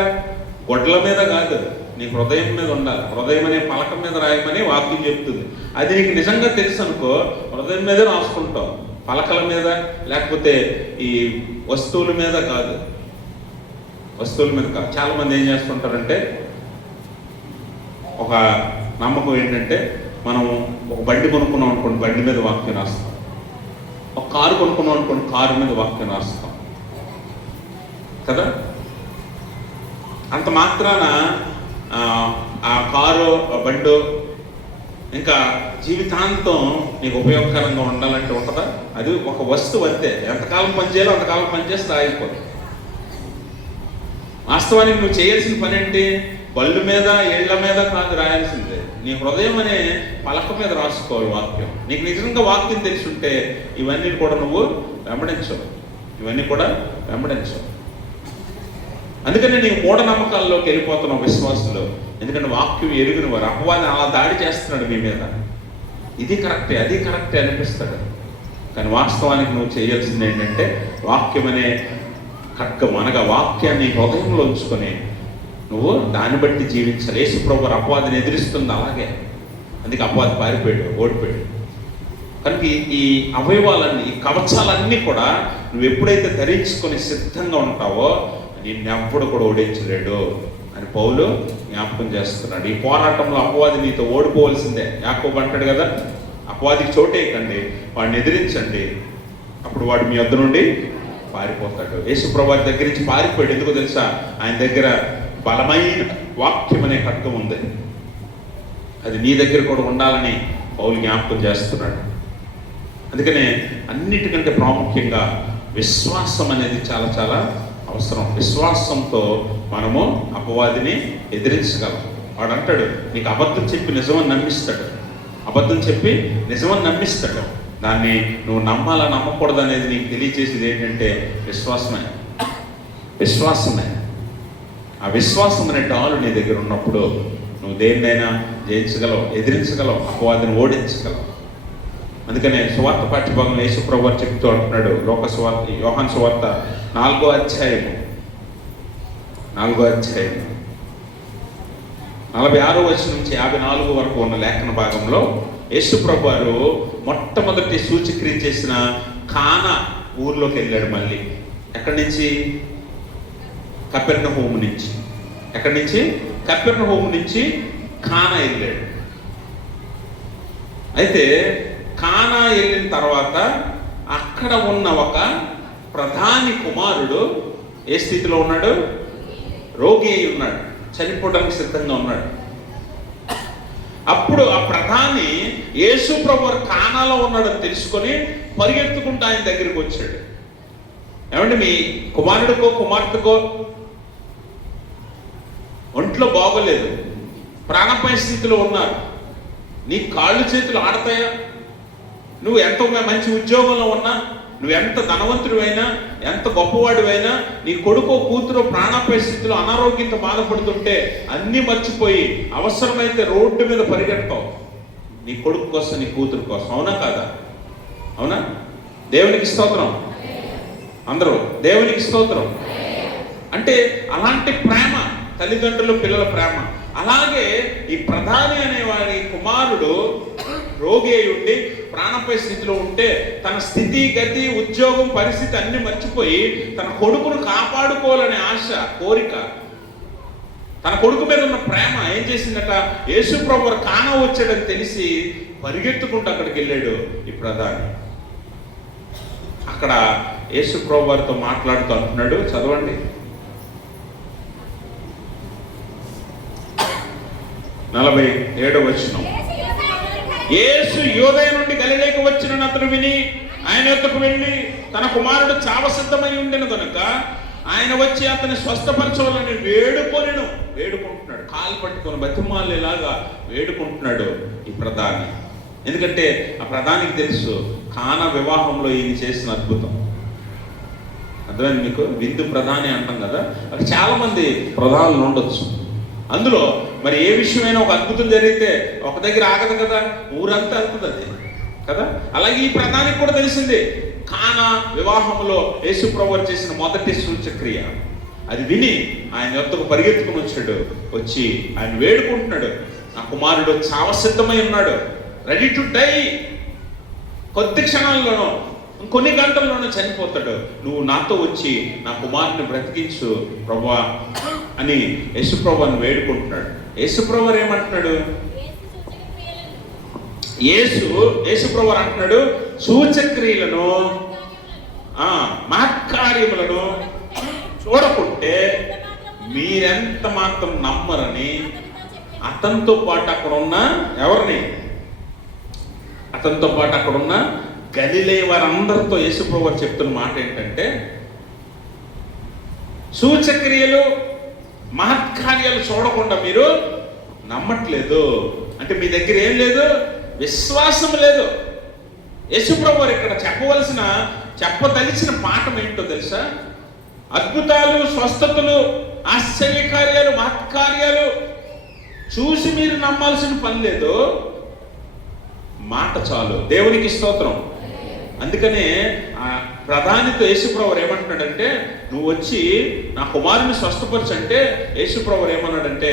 గొడ్ల మీద కాదు, నీ హృదయం మీద ఉండాలి. హృదయం అనే పలకం మీద రాయమని వాక్యం చెప్తుంది. అది నీకు నిజంగా తెలుసు అనుకో, హృదయం మీదే రాసుకుంటావు, పలకల మీద, లేకపోతే ఈ వస్తువుల మీద కాదు. వస్తువుల మీద కాదు. చాలామంది ఏం చేస్తుంటారంటే, ఒక నమ్మకం ఏంటంటే, మనం ఒక బండి కొనుక్కున్నాం అనుకోండి, బండి మీద వాక్యం రాస్తాం. ఒక కారు కొనుక్కున్నాం అనుకోండి, కారు మీద వాక్యం రాస్తాం కదా. అంత మాత్రాన ఆ కారు, బండు ఇంకా జీవితాంతం నీకు ఉపయోగకరంగా ఉండాలంటే ఉంటుందా? అది ఒక వస్తువు అంతే, ఎంతకాలం పనిచేయాలో అంతకాలం పనిచేస్తే ఆగిపోతుంది. వాస్తవానికి నువ్వు చేయాల్సిన పని ఏంటి? బళ్ళు మీద, ఇళ్ల మీద కాదు రాయాల్సిందే, నీ హృదయం అనే పలక మీద రాసుకోవాలి వాక్యం. నీకు నిజంగా వాక్యం తెలుసుంటే ఇవన్నీ కూడా నువ్వు వెంబడించవు, ఇవన్నీ కూడా వెంబడించవు. అందుకని నీకు మూఢనమ్మకాల్లోకి వెళ్ళిపోతున్నావు విశ్వాసంలో. ఎందుకంటే వాక్యం ఎరుగున వారు, అపవాది అలా దాడి చేస్తున్నాడు మీ మీద. ఇది కరెక్టే, అది కరెక్టే అనిపిస్తాడు. కానీ వాస్తవానికి నువ్వు చేయాల్సింది ఏంటంటే, వాక్యం అనే ఖడ్గం అనగా వాక్యాన్ని హృదయంలో ఉంచుకొని నువ్వు దాన్ని బట్టి జీవించాలి. యేసుప్రభు అపవాదిని ఎదిరిస్తుంది అలాగే. అందుకే అపవాది పారిపోయాడు, ఓడిపోయాడు. కనుక ఈ అవయవాలన్నీ, ఈ కవచాలన్నీ కూడా నువ్వు ఎప్పుడైతే ధరించుకొని సిద్ధంగా ఉంటావో నిన్నెప్పుడు కూడా ఓడించలేడు అని పౌలు జ్ఞాపకం చేస్తున్నాడు. ఈ పోరాటంలో అపవాది నీతో ఓడిపోవలసిందే. యాకోబు అంటాడు కదా, అపవాదికి చోటేయకండి, వాడిని ఎదిరించండి, అప్పుడు వాడు మీ వద్ద నుండి పారిపోతాడు. యేసుప్రభు వారి దగ్గర నుంచి పారిపోయాడు. ఎందుకో తెలుసా? ఆయన దగ్గర బలమైన వాక్యం అనే ఖడ్గం ఉంది. అది నీ దగ్గర కూడా ఉండాలని పౌలు జ్ఞాపకం చేస్తున్నాడు. అందుకనే అన్నిటికంటే ప్రాముఖ్యంగా విశ్వాసం అనేది చాలా చాలా అవసరం. విశ్వాసంతో మనము అపవాదిని ఎదిరించగలం. వాడు అంటాడు, నీకు అబద్ధం చెప్పి నిజమని నమ్మిస్తాడు, అబద్ధం చెప్పి నిజమని నమ్మిస్తాడు. దాన్ని నువ్వు నమ్మాలా నమ్మకూడదు అనేది నీకు తెలియచేసేది ఏంటంటే విశ్వాసమే. విశ్వాసమే. ఆ విశ్వాసం అనే డాలు నీ దగ్గర ఉన్నప్పుడు నువ్వు దేన్నైనా జయించగలవు, ఎదిరించగలవు, అపవాదిని ఓడించగలవు. అందుకనే సువార్త పాఠ్యభాగంలో యేసుప్రభు వారు చెప్తూ అంటున్నాడు, యోహాను సువార్త 4వ అధ్యాయము 46వ వచనం నుంచి 54 వరకు ఉన్న లేఖన భాగంలో యేసుప్రభు వారు మొట్టమొదటి సూచక్రియ చేసిన కానా ఊర్లోకి వెళ్ళాడు. మళ్ళీ ఎక్కడి నుంచి? కపెర్నహూము నుంచి. ఎక్కడి నుంచి? కపెర్నహూము నుంచి కానా వెళ్ళాడు. అయితే కానా వెళ్ళిన తర్వాత అక్కడ ఉన్న ఒక ప్రధాని కుమారుడు ఏ స్థితిలో ఉన్నాడు? రోగి అయి ఉన్నాడు, చనిపోవడానికి సిద్ధంగా ఉన్నాడు. అప్పుడు ఆ ప్రధాని యేసుప్రభు కానాలో ఉన్నాడని తెలుసుకొని పరిగెత్తుకుంటూ ఆయన దగ్గరికి వచ్చాడు. ఏమంటే మీ కుమారుడికో కుమార్తెకో ఒంట్లో బాగోలేదు, ప్రాణాపాయ స్థితిలో ఉన్నారు, నీ కాళ్ళు చేతులు ఆడతాయా? నువ్వు ఎంత మంచి ఉద్యోగంలో ఉన్నా, నువ్వు ఎంత ధనవంతుడివైనా, ఎంత గొప్పవాడివైనా, నీ కొడుకో కూతురో ప్రాణాపాయ స్థితిలో అనారోగ్యంతో బాధపడుతుంటే అన్నీ మర్చిపోయి అవసరమైతే రోడ్డు మీద పరిగెడతావు నీ కొడుకు కోసం, నీ కూతురు కోసం. అవునా కాదా? అవునా? దేవునికి స్తోత్రం. అందరూ దేవునికి స్తోత్రం. అంటే అలాంటి ప్రేమ, తల్లిదండ్రులు పిల్లల ప్రేమ. అలాగే ఈ ప్రధాని అనేవాడి కుమారుడు రోగి అయి ఉండి ప్రాణాపాయ స్థితిలో ఉంటే తన స్థితి, గతి, ఉద్యోగం, పరిస్థితి అన్ని మర్చిపోయి తన కొడుకును కాపాడుకోవాలనే ఆశ, కోరిక, తన కొడుకు మీద ఉన్న ప్రేమ ఏం చేసిందట? యేసుప్రభు కానా వచ్చాడని తెలిసి పరిగెత్తుకుంటూ అక్కడికి వెళ్ళాడు ఈ ప్రధాని. అక్కడ యేసు ప్రభువు వారితో మాట్లాడుతూ అంటున్నాడు. చదవండి. 47వ వచనం. యేసు యూదయ నుండి గలిలయకు వచ్చిన అతడు విని ఆయన యొద్దకు వెళ్ళి తన కుమారుడు చావసిద్ధమై ఉండెను గనుక ఆయన వచ్చి అతన్ని స్వస్థపరచవాలని వేడుకుంటున్నాడు. కాలు పట్టుకొని బతిమాలేలాగా వేడుకుంటున్నాడు ఈ ప్రధాని. ఎందుకంటే ఆ ప్రధానికి తెలుసు కానా వివాహంలో ఈయన చేసిన అద్భుతం. అర్థమైంది మీకు? విందు ప్రధాని అంటాం కదా, అక్కడ చాలా మంది ప్రధానులు ఉండొచ్చు. అందులో మరి ఏ విషయమైనా ఒక అద్భుతం జరిగితే ఒక దగ్గర ఆగదు కదా, ఊరంతా వెళ్తుంది అది కదా. అలాగే ఈ ప్రధానికి కూడా తెలిసింది కానా వివాహంలో యేసు ప్రభువు చేసిన మొదటి సూచక్రియ. అది విని ఆయన యొద్దకు పరిగెత్తుకుని వచ్చాడు. వచ్చి ఆయన వేడుకుంటున్నాడు, నా కుమారుడు చావసిద్ధమై ఉన్నాడు, రెడీ టు డై. కొద్ది క్షణాల్లోనూ కొన్ని గంటల్లోనూ చనిపోతాడు. నువ్వు నాతో వచ్చి నా కుమారుని బ్రతికించు ప్రభువా అని యేసుప్రభువుని వేడుకుంటున్నాడు. యేసుప్రభువు ఏమంటున్నాడు? యేసుప్రభువు అంటున్నాడు, సూచక్రియలను మహత్కార్యములను చూడకుంటే మీరెంత మాత్రం నమ్మరని అతనితో పాటు అక్కడ ఉన్న అతనితో పాటు అక్కడ ఉన్న గలిలయ వారందరితో యేసుప్రభువు చెప్తున్న మాట ఏంటంటే, సూచక్రియలు మహత్కార్యాలు చూడకుండా మీరు నమ్మట్లేదు అంటే మీ దగ్గర ఏం లేదు, విశ్వాసం లేదు. యేసుప్రభువు ఇక్కడ చెప్పదలిచిన పాఠం ఏంటో తెలుసా? అద్భుతాలు, స్వస్థతలు, ఆశ్చర్యకార్యాలు, మహత్కార్యాలు చూసి మీరు నమ్మాల్సిన పని లేదు, మాట చాలు. దేవునికి స్తోత్రం. అందుకనే ఆ ప్రధానితో యేసుప్రభువు ఏమంటున్నాడంటే, నువ్వు వచ్చి నా కుమారుని స్వస్థపరచంటే యేసుప్రభువు ఏమన్నాడంటే,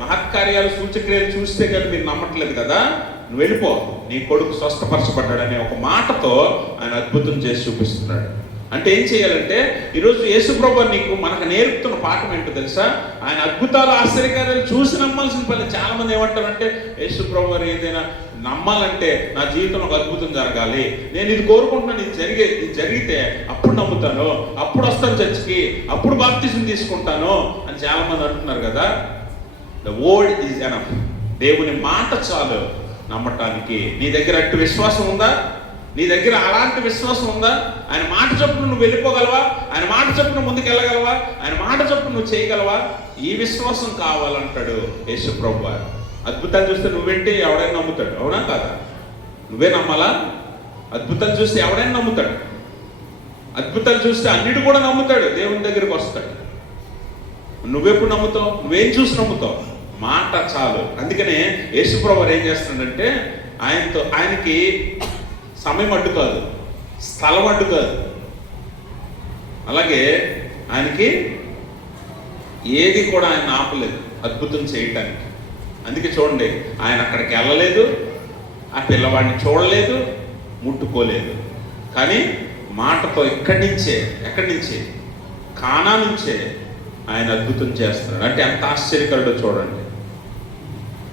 మహత్కార్యాలు సూచక్రియలు చూస్తే కానీ మీరు నమ్మట్లేదు కదా, నువ్వు వెళ్ళిపో, నీ కొడుకు స్వస్థపరచబడ్డాడనే ఒక మాటతో ఆయన అద్భుతం చేసి చూపిస్తున్నాడు. అంటే ఏం చేయాలంటే, ఈరోజు యేసుప్రభువు మనకు నేర్పుతున్న పాఠం ఏంటో తెలుసా? ఆయన అద్భుతాలు, ఆశ్చర్యకార్యాలు చూసి నమ్మాల్సిన పని. చాలా మంది ఏమంటారంటే, యేసుప్రభువు ఏదైనా నమ్మాలంటే నా జీవితంలో ఒక అద్భుతం జరగాలి, నేను ఇది కోరుకుంటున్నాను, ఇది జరిగితే అప్పుడు నమ్ముతాను, అప్పుడు వస్తాను చర్చికి, అప్పుడు బాప్తిజం తీసుకుంటాను అని చాలా మంది అంటున్నారు కదా. The word is enough. దేవుని మాట చాలు నమ్మటానికి. నీ దగ్గర అట్టి విశ్వాసం ఉందా? నీ దగ్గర అలాంటి విశ్వాసం ఉందా? ఆయన మాట చొప్పున నువ్వు వెళ్ళిపోగలవా? ఆయన మాట చొప్పున ముందుకు వెళ్ళగలవా? ఆయన మాట చొప్పున నువ్వు చేయగలవా? ఈ విశ్వాసం కావాలంటాడు యేసుప్రభువు. అద్భుతాలు చూస్తే నువ్వేంటి ఎవడైనా నమ్ముతాడు, అవునా కాదా? నువ్వే నమ్మాలా? అద్భుతాలు చూస్తే ఎవడైనా నమ్ముతాడు. అద్భుతాలు చూస్తే అన్నిటి కూడా నమ్ముతాడు, దేవుని దగ్గరికి వస్తాడు. నువ్వెప్పుడు నమ్ముతావు? నువ్వేం చూసి నమ్ముతావు? మాట చాలు. అందుకనే యేసుప్రభువు ఏం చేస్తున్నాడంటే, ఆయనకి సమయం అడ్డు కాదు, స్థలం అడ్డు కాదు, అలాగే ఆయనకి ఏది కూడా ఆయన ఆపలేదు అద్భుతం చేయటానికి. అందుకే చూడండి, ఆయన అక్కడికి వెళ్ళలేదు, ఆ పిల్లవాడిని చూడలేదు, ముట్టుకోలేదు, కానీ మాటతో ఎక్కడి నుంచే కానా నుంచే ఆయన అద్భుతం చేస్తున్నాడు. అంటే ఎంత ఆశ్చర్యకరుడో చూడండి.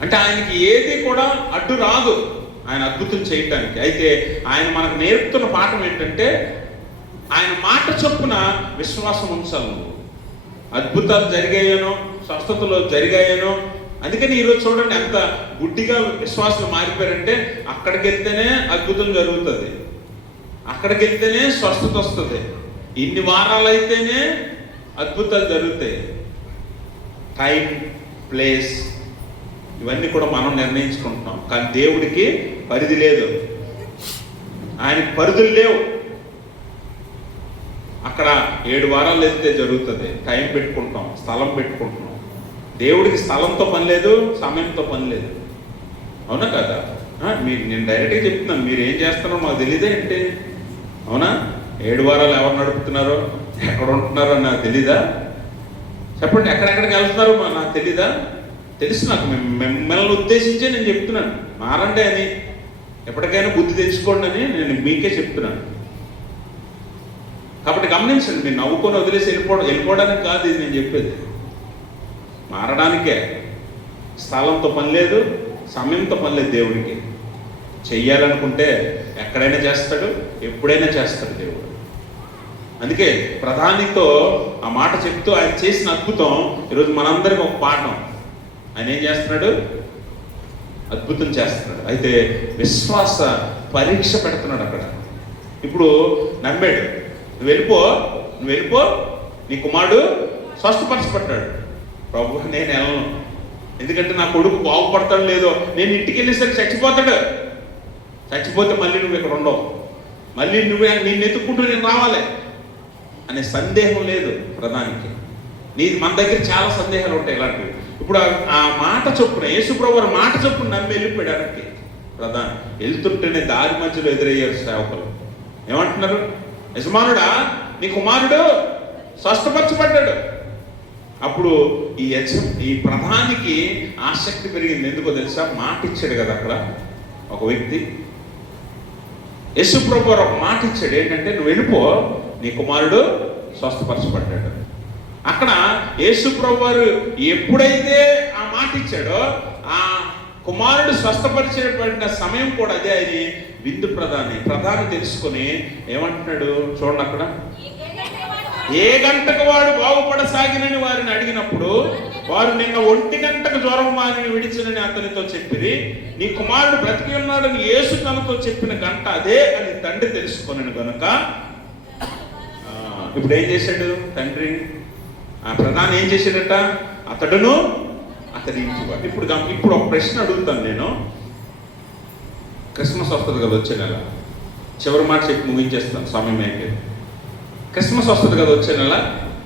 అంటే ఆయనకి ఏది కూడా అడ్డు రాదు ఆయన అద్భుతం చేయటానికి. అయితే ఆయన మనకు నేర్పుతున్న పాఠం ఏంటంటే, ఆయన మాట చొప్పున విశ్వాసం ఉంచాలి. నువ్వు అద్భుతాలు జరిగాయేనో, స్వస్థతలు జరిగాయేనో. అందుకని ఈరోజు చూడండి ఎంత గుడ్డిగా విశ్వాసులు మారిపోయారంటే, అక్కడికి వెళ్తేనే అద్భుతం జరుగుతుంది, అక్కడికి వెళ్తేనే స్వస్థత వస్తుంది, ఇన్ని వారాలు అయితేనే అద్భుతాలు జరుగుతాయి. టైం, ప్లేస్ ఇవన్నీ కూడా మనం నిర్ణయించుకుంటున్నాం. కానీ దేవుడికి పరిధి లేదు, ఆయనకి పరిధులు లేవు. అక్కడ 7 వారాలు వెళ్తే జరుగుతుంది. టైం పెట్టుకుంటాం, స్థలం పెట్టుకుంటున్నాం. దేవుడికి స్థలంతో పని లేదు, సమయంతో పని లేదు, అవునా కదా? నేను డైరెక్ట్గా చెప్తున్నాను, మీరు ఏం చేస్తున్నారో మాకు తెలియదే ఏంటి? అవునా? 7 వారాలు ఎవరు నడుపుతున్నారో, ఎక్కడ ఉంటున్నారో నాకు తెలీదా? చెప్పండి, ఎక్కడెక్కడికి వెళ్తున్నారో నాకు తెలీదా? తెలుసు. నాకు మిమ్మల్ని ఉద్దేశించే నేను చెప్తున్నాను, మారండి అని, ఎప్పటికైనా బుద్ధి తెచ్చుకోండి అని నేను మీకే చెప్తున్నాను. కాబట్టి గమనించండి, మీరు నవ్వుకొని వదిలేసి వెళ్ళిపోవడానికి కాదు ఇది నేను చెప్పేది, మారడానికే. స్థలంతో పని లేదు, సమయంతో పని లేదు. దేవుడికి చెయ్యాలనుకుంటే ఎక్కడైనా చేస్తాడు, ఎప్పుడైనా చేస్తాడు దేవుడు. అందుకే ప్రధానితో ఆ మాట చెప్తూ ఆయన చేసిన అద్భుతం ఈరోజు మనందరికీ ఒక పాఠం. ఆయన ఏం చేస్తున్నాడు? అద్భుతం చేస్తున్నాడు. అయితే విశ్వాస పరీక్ష పెడుతున్నాడు అక్కడ. ఇప్పుడు నమ్మాడు, నువ్వు వెళ్ళిపో, నీ కుమారుడు స్వస్థపరచబడ్డాడు. ప్రభు నేను వెళ్ళను, ఎందుకంటే నా కొడుకు బాగుపడతాడు లేదో, నేను ఇంటికి వెళ్ళేసరికి చచ్చిపోతే మళ్ళీ నువ్వు ఇక్కడ ఉండవు, మళ్ళీ నేను ఎత్తుక్కుంటూ నేను రావాలి అనే సందేహం లేదు ప్రధానికి. మన దగ్గర చాలా సందేహాలు ఉంటాయి ఇలాంటివి. ఇప్పుడు ఆ మాట చొప్పున యేసుప్రభు మాట చొప్పున నమ్మి వెళ్ళిపోయాడు అక్కడికి ప్రధాని. వెళ్తుంటేనే దారి మధ్యలో ఎదురయ్యారు సేవకులు. ఏమంటున్నారు? యజమానుడా, నీ కుమారుడు స్వస్థపరచబడ్డాడు. అప్పుడు ఈ ప్రధానికి ఆసక్తి పెరిగింది. ఎందుకో తెలుసా? మాట ఇచ్చాడు కదా అక్కడ ఒక వ్యక్తి. యేసుప్రభు ఒక మాట ఇచ్చాడు, ఏంటంటే నువ్వు వెళ్ళిపో, నీ కుమారుడు స్వస్థపరచబడ్డాడు. అక్కడ యేసుప్రభు వారు ఎప్పుడైతే ఆ మాట ఇచ్చాడో ఆ కుమారుడు స్వస్థపరిచబడిన సమయం కూడా అదే. అది విందు ప్రధాని తెలుసుకొని ఏమంటున్నాడు చూడండి అక్కడ, ఏ గంటకు వాడు బాగుపడసాగినని వారిని అడిగినప్పుడు వారు నిన్న 1 గంటకు జ్వరం వారిని విడిచినని అతనితో చెప్పిరి. నీ కుమారుడు బ్రతికి ఉన్నాడని యేసు తనతో చెప్పిన గంట అదే అని తండ్రి తెలుసుకొనెను గనుక. ఇప్పుడు ఏం చేశాడు తండ్రి? ఆ ప్రధాని ఏం చేశాడట? అతడును అతడి ఇంటి వాడు. ఇప్పుడు ఒక ప్రశ్న అడుగుతాను నేను. క్రిస్మస్ వస్తుంది కదా వచ్చే నెల, చివరి మాట చెప్పి ముగించేస్తాను, సమయం అయితే. క్రిస్మస్ వస్తుంది కదా వచ్చే నెల.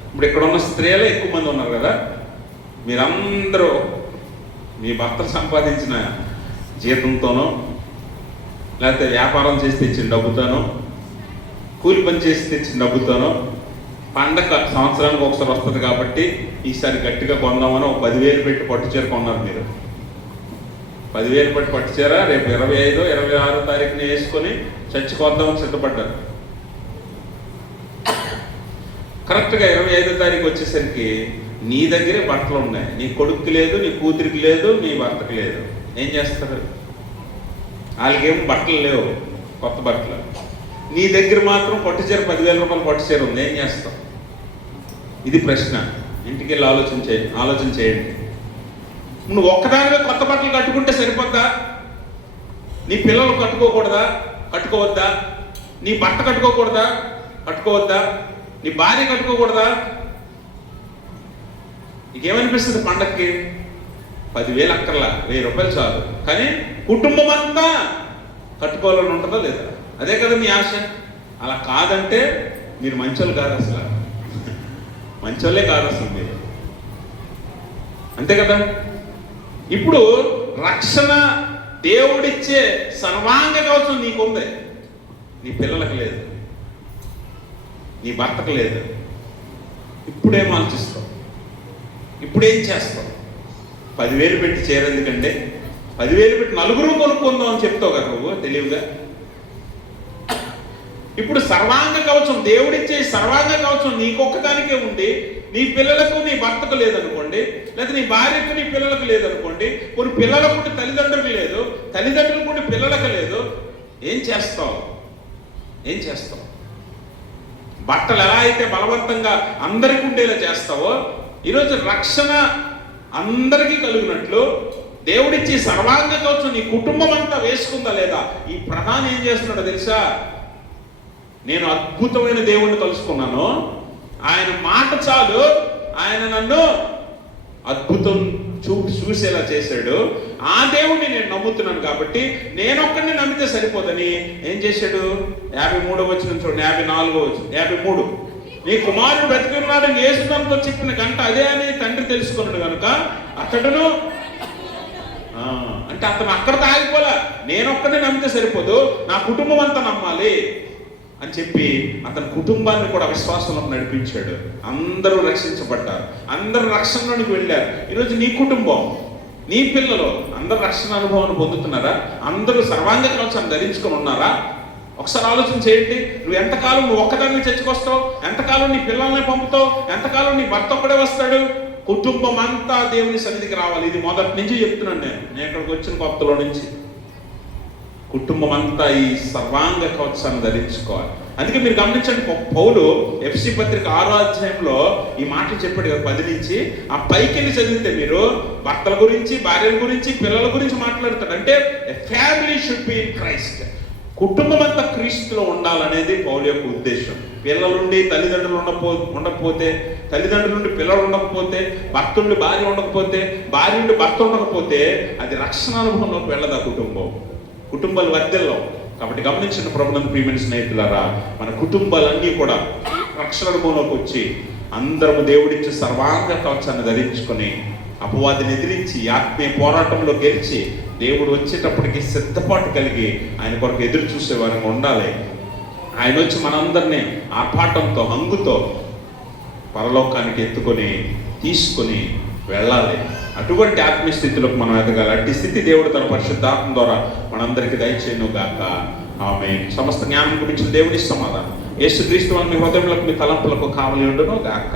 ఇప్పుడు ఇక్కడ ఉన్న స్త్రీలే ఎక్కువ మంది ఉన్నారు కదా. మీరందరూ మీ భర్తలు సంపాదించిన జీతంతోనో, లేకపోతే వ్యాపారం చేసి తెచ్చిన డబ్బుతోనో, కూలి పని చేసి తెచ్చిన డబ్బుతోనో, పండగ సంవత్సరానికి ఒకసారి వస్తుంది కాబట్టి ఈసారి గట్టిగా కొందామని ఒక 10,000 పెట్టి పట్టుచీర కొన్నారు. మీరు 10,000 పెట్టి పట్టుచీర రేపు 25, 26 తారీఖున వేసుకొని చచ్చిపోద్దామని సిద్ధపడ్డారు. కరెక్ట్గా 25 తారీఖు వచ్చేసరికి నీ దగ్గరే బట్టలు ఉన్నాయి, నీ కొడుక్కి లేదు, నీ కూతురికి లేదు, నీ భర్తకి లేదు. ఏం చేస్తారు? వాళ్ళకేమో బట్టలు లేవు, కొత్త బట్టలు. నీ దగ్గర మాత్రం పట్టుచీర 10,000 రూపాయలు పట్టుచీర ఉంది. ఏం చేస్తావు? ఇది ప్రశ్న. ఇంటికి వెళ్ళి ఆలోచన చేయండి. నువ్వు ఒక్కదానిగా కొత్త బట్టలు కట్టుకుంటే సరిపోద్దా? నీ పిల్లలు కట్టుకోవద్దా? నీ భర్త కట్టుకోవద్దా? నీ భార్య కట్టుకోకూడదా? నీకేమనిపిస్తుంది? పండక్కి 10,000 అక్కర్లా, 1,000 రూపాయలు చాలు. కానీ కుటుంబం అంతా కట్టుకోవాలని ఉంటుందా లేదా? అదే కదా మీ ఆశ. అలా కాదంటే మీరు మంచోళ్ళు కాదు, అసలు మంచోళ్ళే కాదు అసలు మీరు. అంతే కదా. ఇప్పుడు రక్షణ దేవుడిచ్చే సర్వాంగ కవచం నీకుంది, నీ పిల్లలకు లేదు, నీ భర్తకు లేదు. ఇప్పుడేం ఆలోచిస్తావు? ఇప్పుడేం చేస్తావు? 10,000 పెట్టి చేరేందుకంటే 10,000 పెట్టి నలుగురు కొనుక్కుందాం అని చెప్తావు కదా నువ్వు తెలివిగా. ఇప్పుడు సర్వాంగ కవచం, దేవుడిచ్చే సర్వాంగ కవచం నీకొక్కదానికే ఉండి నీ పిల్లలకు నీ భర్తకు లేదనుకోండి, లేదా నీ భార్యకు నీ పిల్లలకు లేదనుకోండి, కొన్ని పిల్లలకు తల్లిదండ్రులకు లేదు, తల్లిదండ్రులకు పిల్లలకు లేదు. ఏం చేస్తావు? బట్టలు ఎలా అయితే బలవంతంగా అందరికీ ఉండేలా చేస్తావో, ఈరోజు రక్షణ అందరికీ కలిగినట్లు దేవుడిచ్చి సర్వాంగ కవచం నీ కుటుంబం అంతా వేసుకుందా లేదా? ఈ ప్రధాని ఏం చేస్తున్నాడో తెలుసా? నేను అద్భుతమైన దేవుణ్ణి కలుసుకున్నాను, ఆయన మాట చాలు, ఆయన నన్ను అద్భుతం చూసేలా చేశాడు, ఆ దేవుణ్ణి నేను నమ్ముతున్నాను కాబట్టి నేనొక్కడిని నమ్మితే సరిపోదని ఏం చేశాడు? 53వ వచనం చూడండి, 54వ వచనం, 53. నీ కుమారుడు బ్రతికి ఉన్నాడని యేసుతో చెప్పిన గంట అదే అని తండ్రి తెలుసుకున్నాడు కనుక అతడును, అంటే అతను అక్కడ ఆగిపోలే, నేనొక్కడిని నమ్మితే సరిపోదు, నా కుటుంబం అంతా నమ్మాలి అని చెప్పి అతని కుటుంబాన్ని కూడా విశ్వాసంలోకి నడిపించాడు. అందరూ రక్షించబడ్డారు, అందరూ రక్షణలోనికి వెళ్ళారు. ఈరోజు నీ కుటుంబం, నీ పిల్లలు అందరూ రక్షణ అనుభవాన్ని పొందుతున్నారా? అందరూ సర్వాంగ కవచాన్ని ధరించుకొని ఉన్నారా? ఒకసారి ఆలోచన చేయండి. నువ్వు ఎంతకాలం ఒక్కదాన్ని చర్చకొస్తావు? ఎంతకాలం నీ పిల్లల్ని పంపుతావు? ఎంతకాలం నీ భర్త ఒక్కడే వస్తాడు? కుటుంబం అంతా దేవుని సన్నిధికి రావాలి. ఇది మొదటి నుంచి చెప్తున్నాను నేను ఇక్కడికి వచ్చిన కొత్తలో నుంచి. కుటుంబం అంతా ఈ సర్వాంగ కవచాన్ని ధరించుకోవాలి. అందుకే మీరు గమనించండి, పౌలు ఎఫ్ఎస్సీ పత్రిక 6వ అధ్యాయంలో ఈ మాటలు చెప్పాడు కదా 10 నుంచి. ఆ పైకి చదివితే మీరు భర్తల గురించి, భార్యల గురించి, పిల్లల గురించి మాట్లాడతాడు. అంటే family should be in Christ. కుటుంబం అంతా క్రీస్తులో ఉండాలనేది పౌలు యొక్క ఉద్దేశం. పిల్లలుండి తల్లిదండ్రులు ఉండకపోతే, తల్లిదండ్రుల నుండి పిల్లలు ఉండకపోతే, భర్త నుండి భార్య ఉండకపోతే, భార్య నుండి భర్త ఉండకపోతే అది రక్షణ అనుభవంలోకి వెళ్ళదు ఆ కుటుంబాలు వర్ధిల్లో. కాబట్టి గమనించిన ప్రభునందు ప్రియమైన స్నేహితులారా, మన కుటుంబాలన్నీ కూడా రక్షణ అనుభవంలోకి వచ్చి అందరము దేవుడిచ్చే సర్వాంగ కవచాన్ని ధరించుకొని అపవాదిని ఎదిరించి ఆత్మీయ పోరాటంలో గెలిచి దేవుడు వచ్చేటప్పటికి సిద్ధపాటు కలిగి ఆయన కొరకు ఎదురు చూసేవారంగా ఉండాలి. ఆయన వచ్చి మనందరినీ ఆర్భాటంతో, హంగుతో పరలోకానికి ఎత్తుకొని తీసుకొని వెళ్ళాలి. అటువంటి ఆత్మీయ స్థితిలోకి మనం ఎదగాలి. అట్టి స్థితి దేవుడు తన పరిశుద్ధాత్మ ద్వారా మనందరికీ దయచేయను గాక. ఆమేన్. సమస్త జ్ఞానం గురించి దేవుని సమాధానం యేసుక్రీస్తు మీ హృదయంలో, మీ తలంపులకు కావలి ఉండును గాక.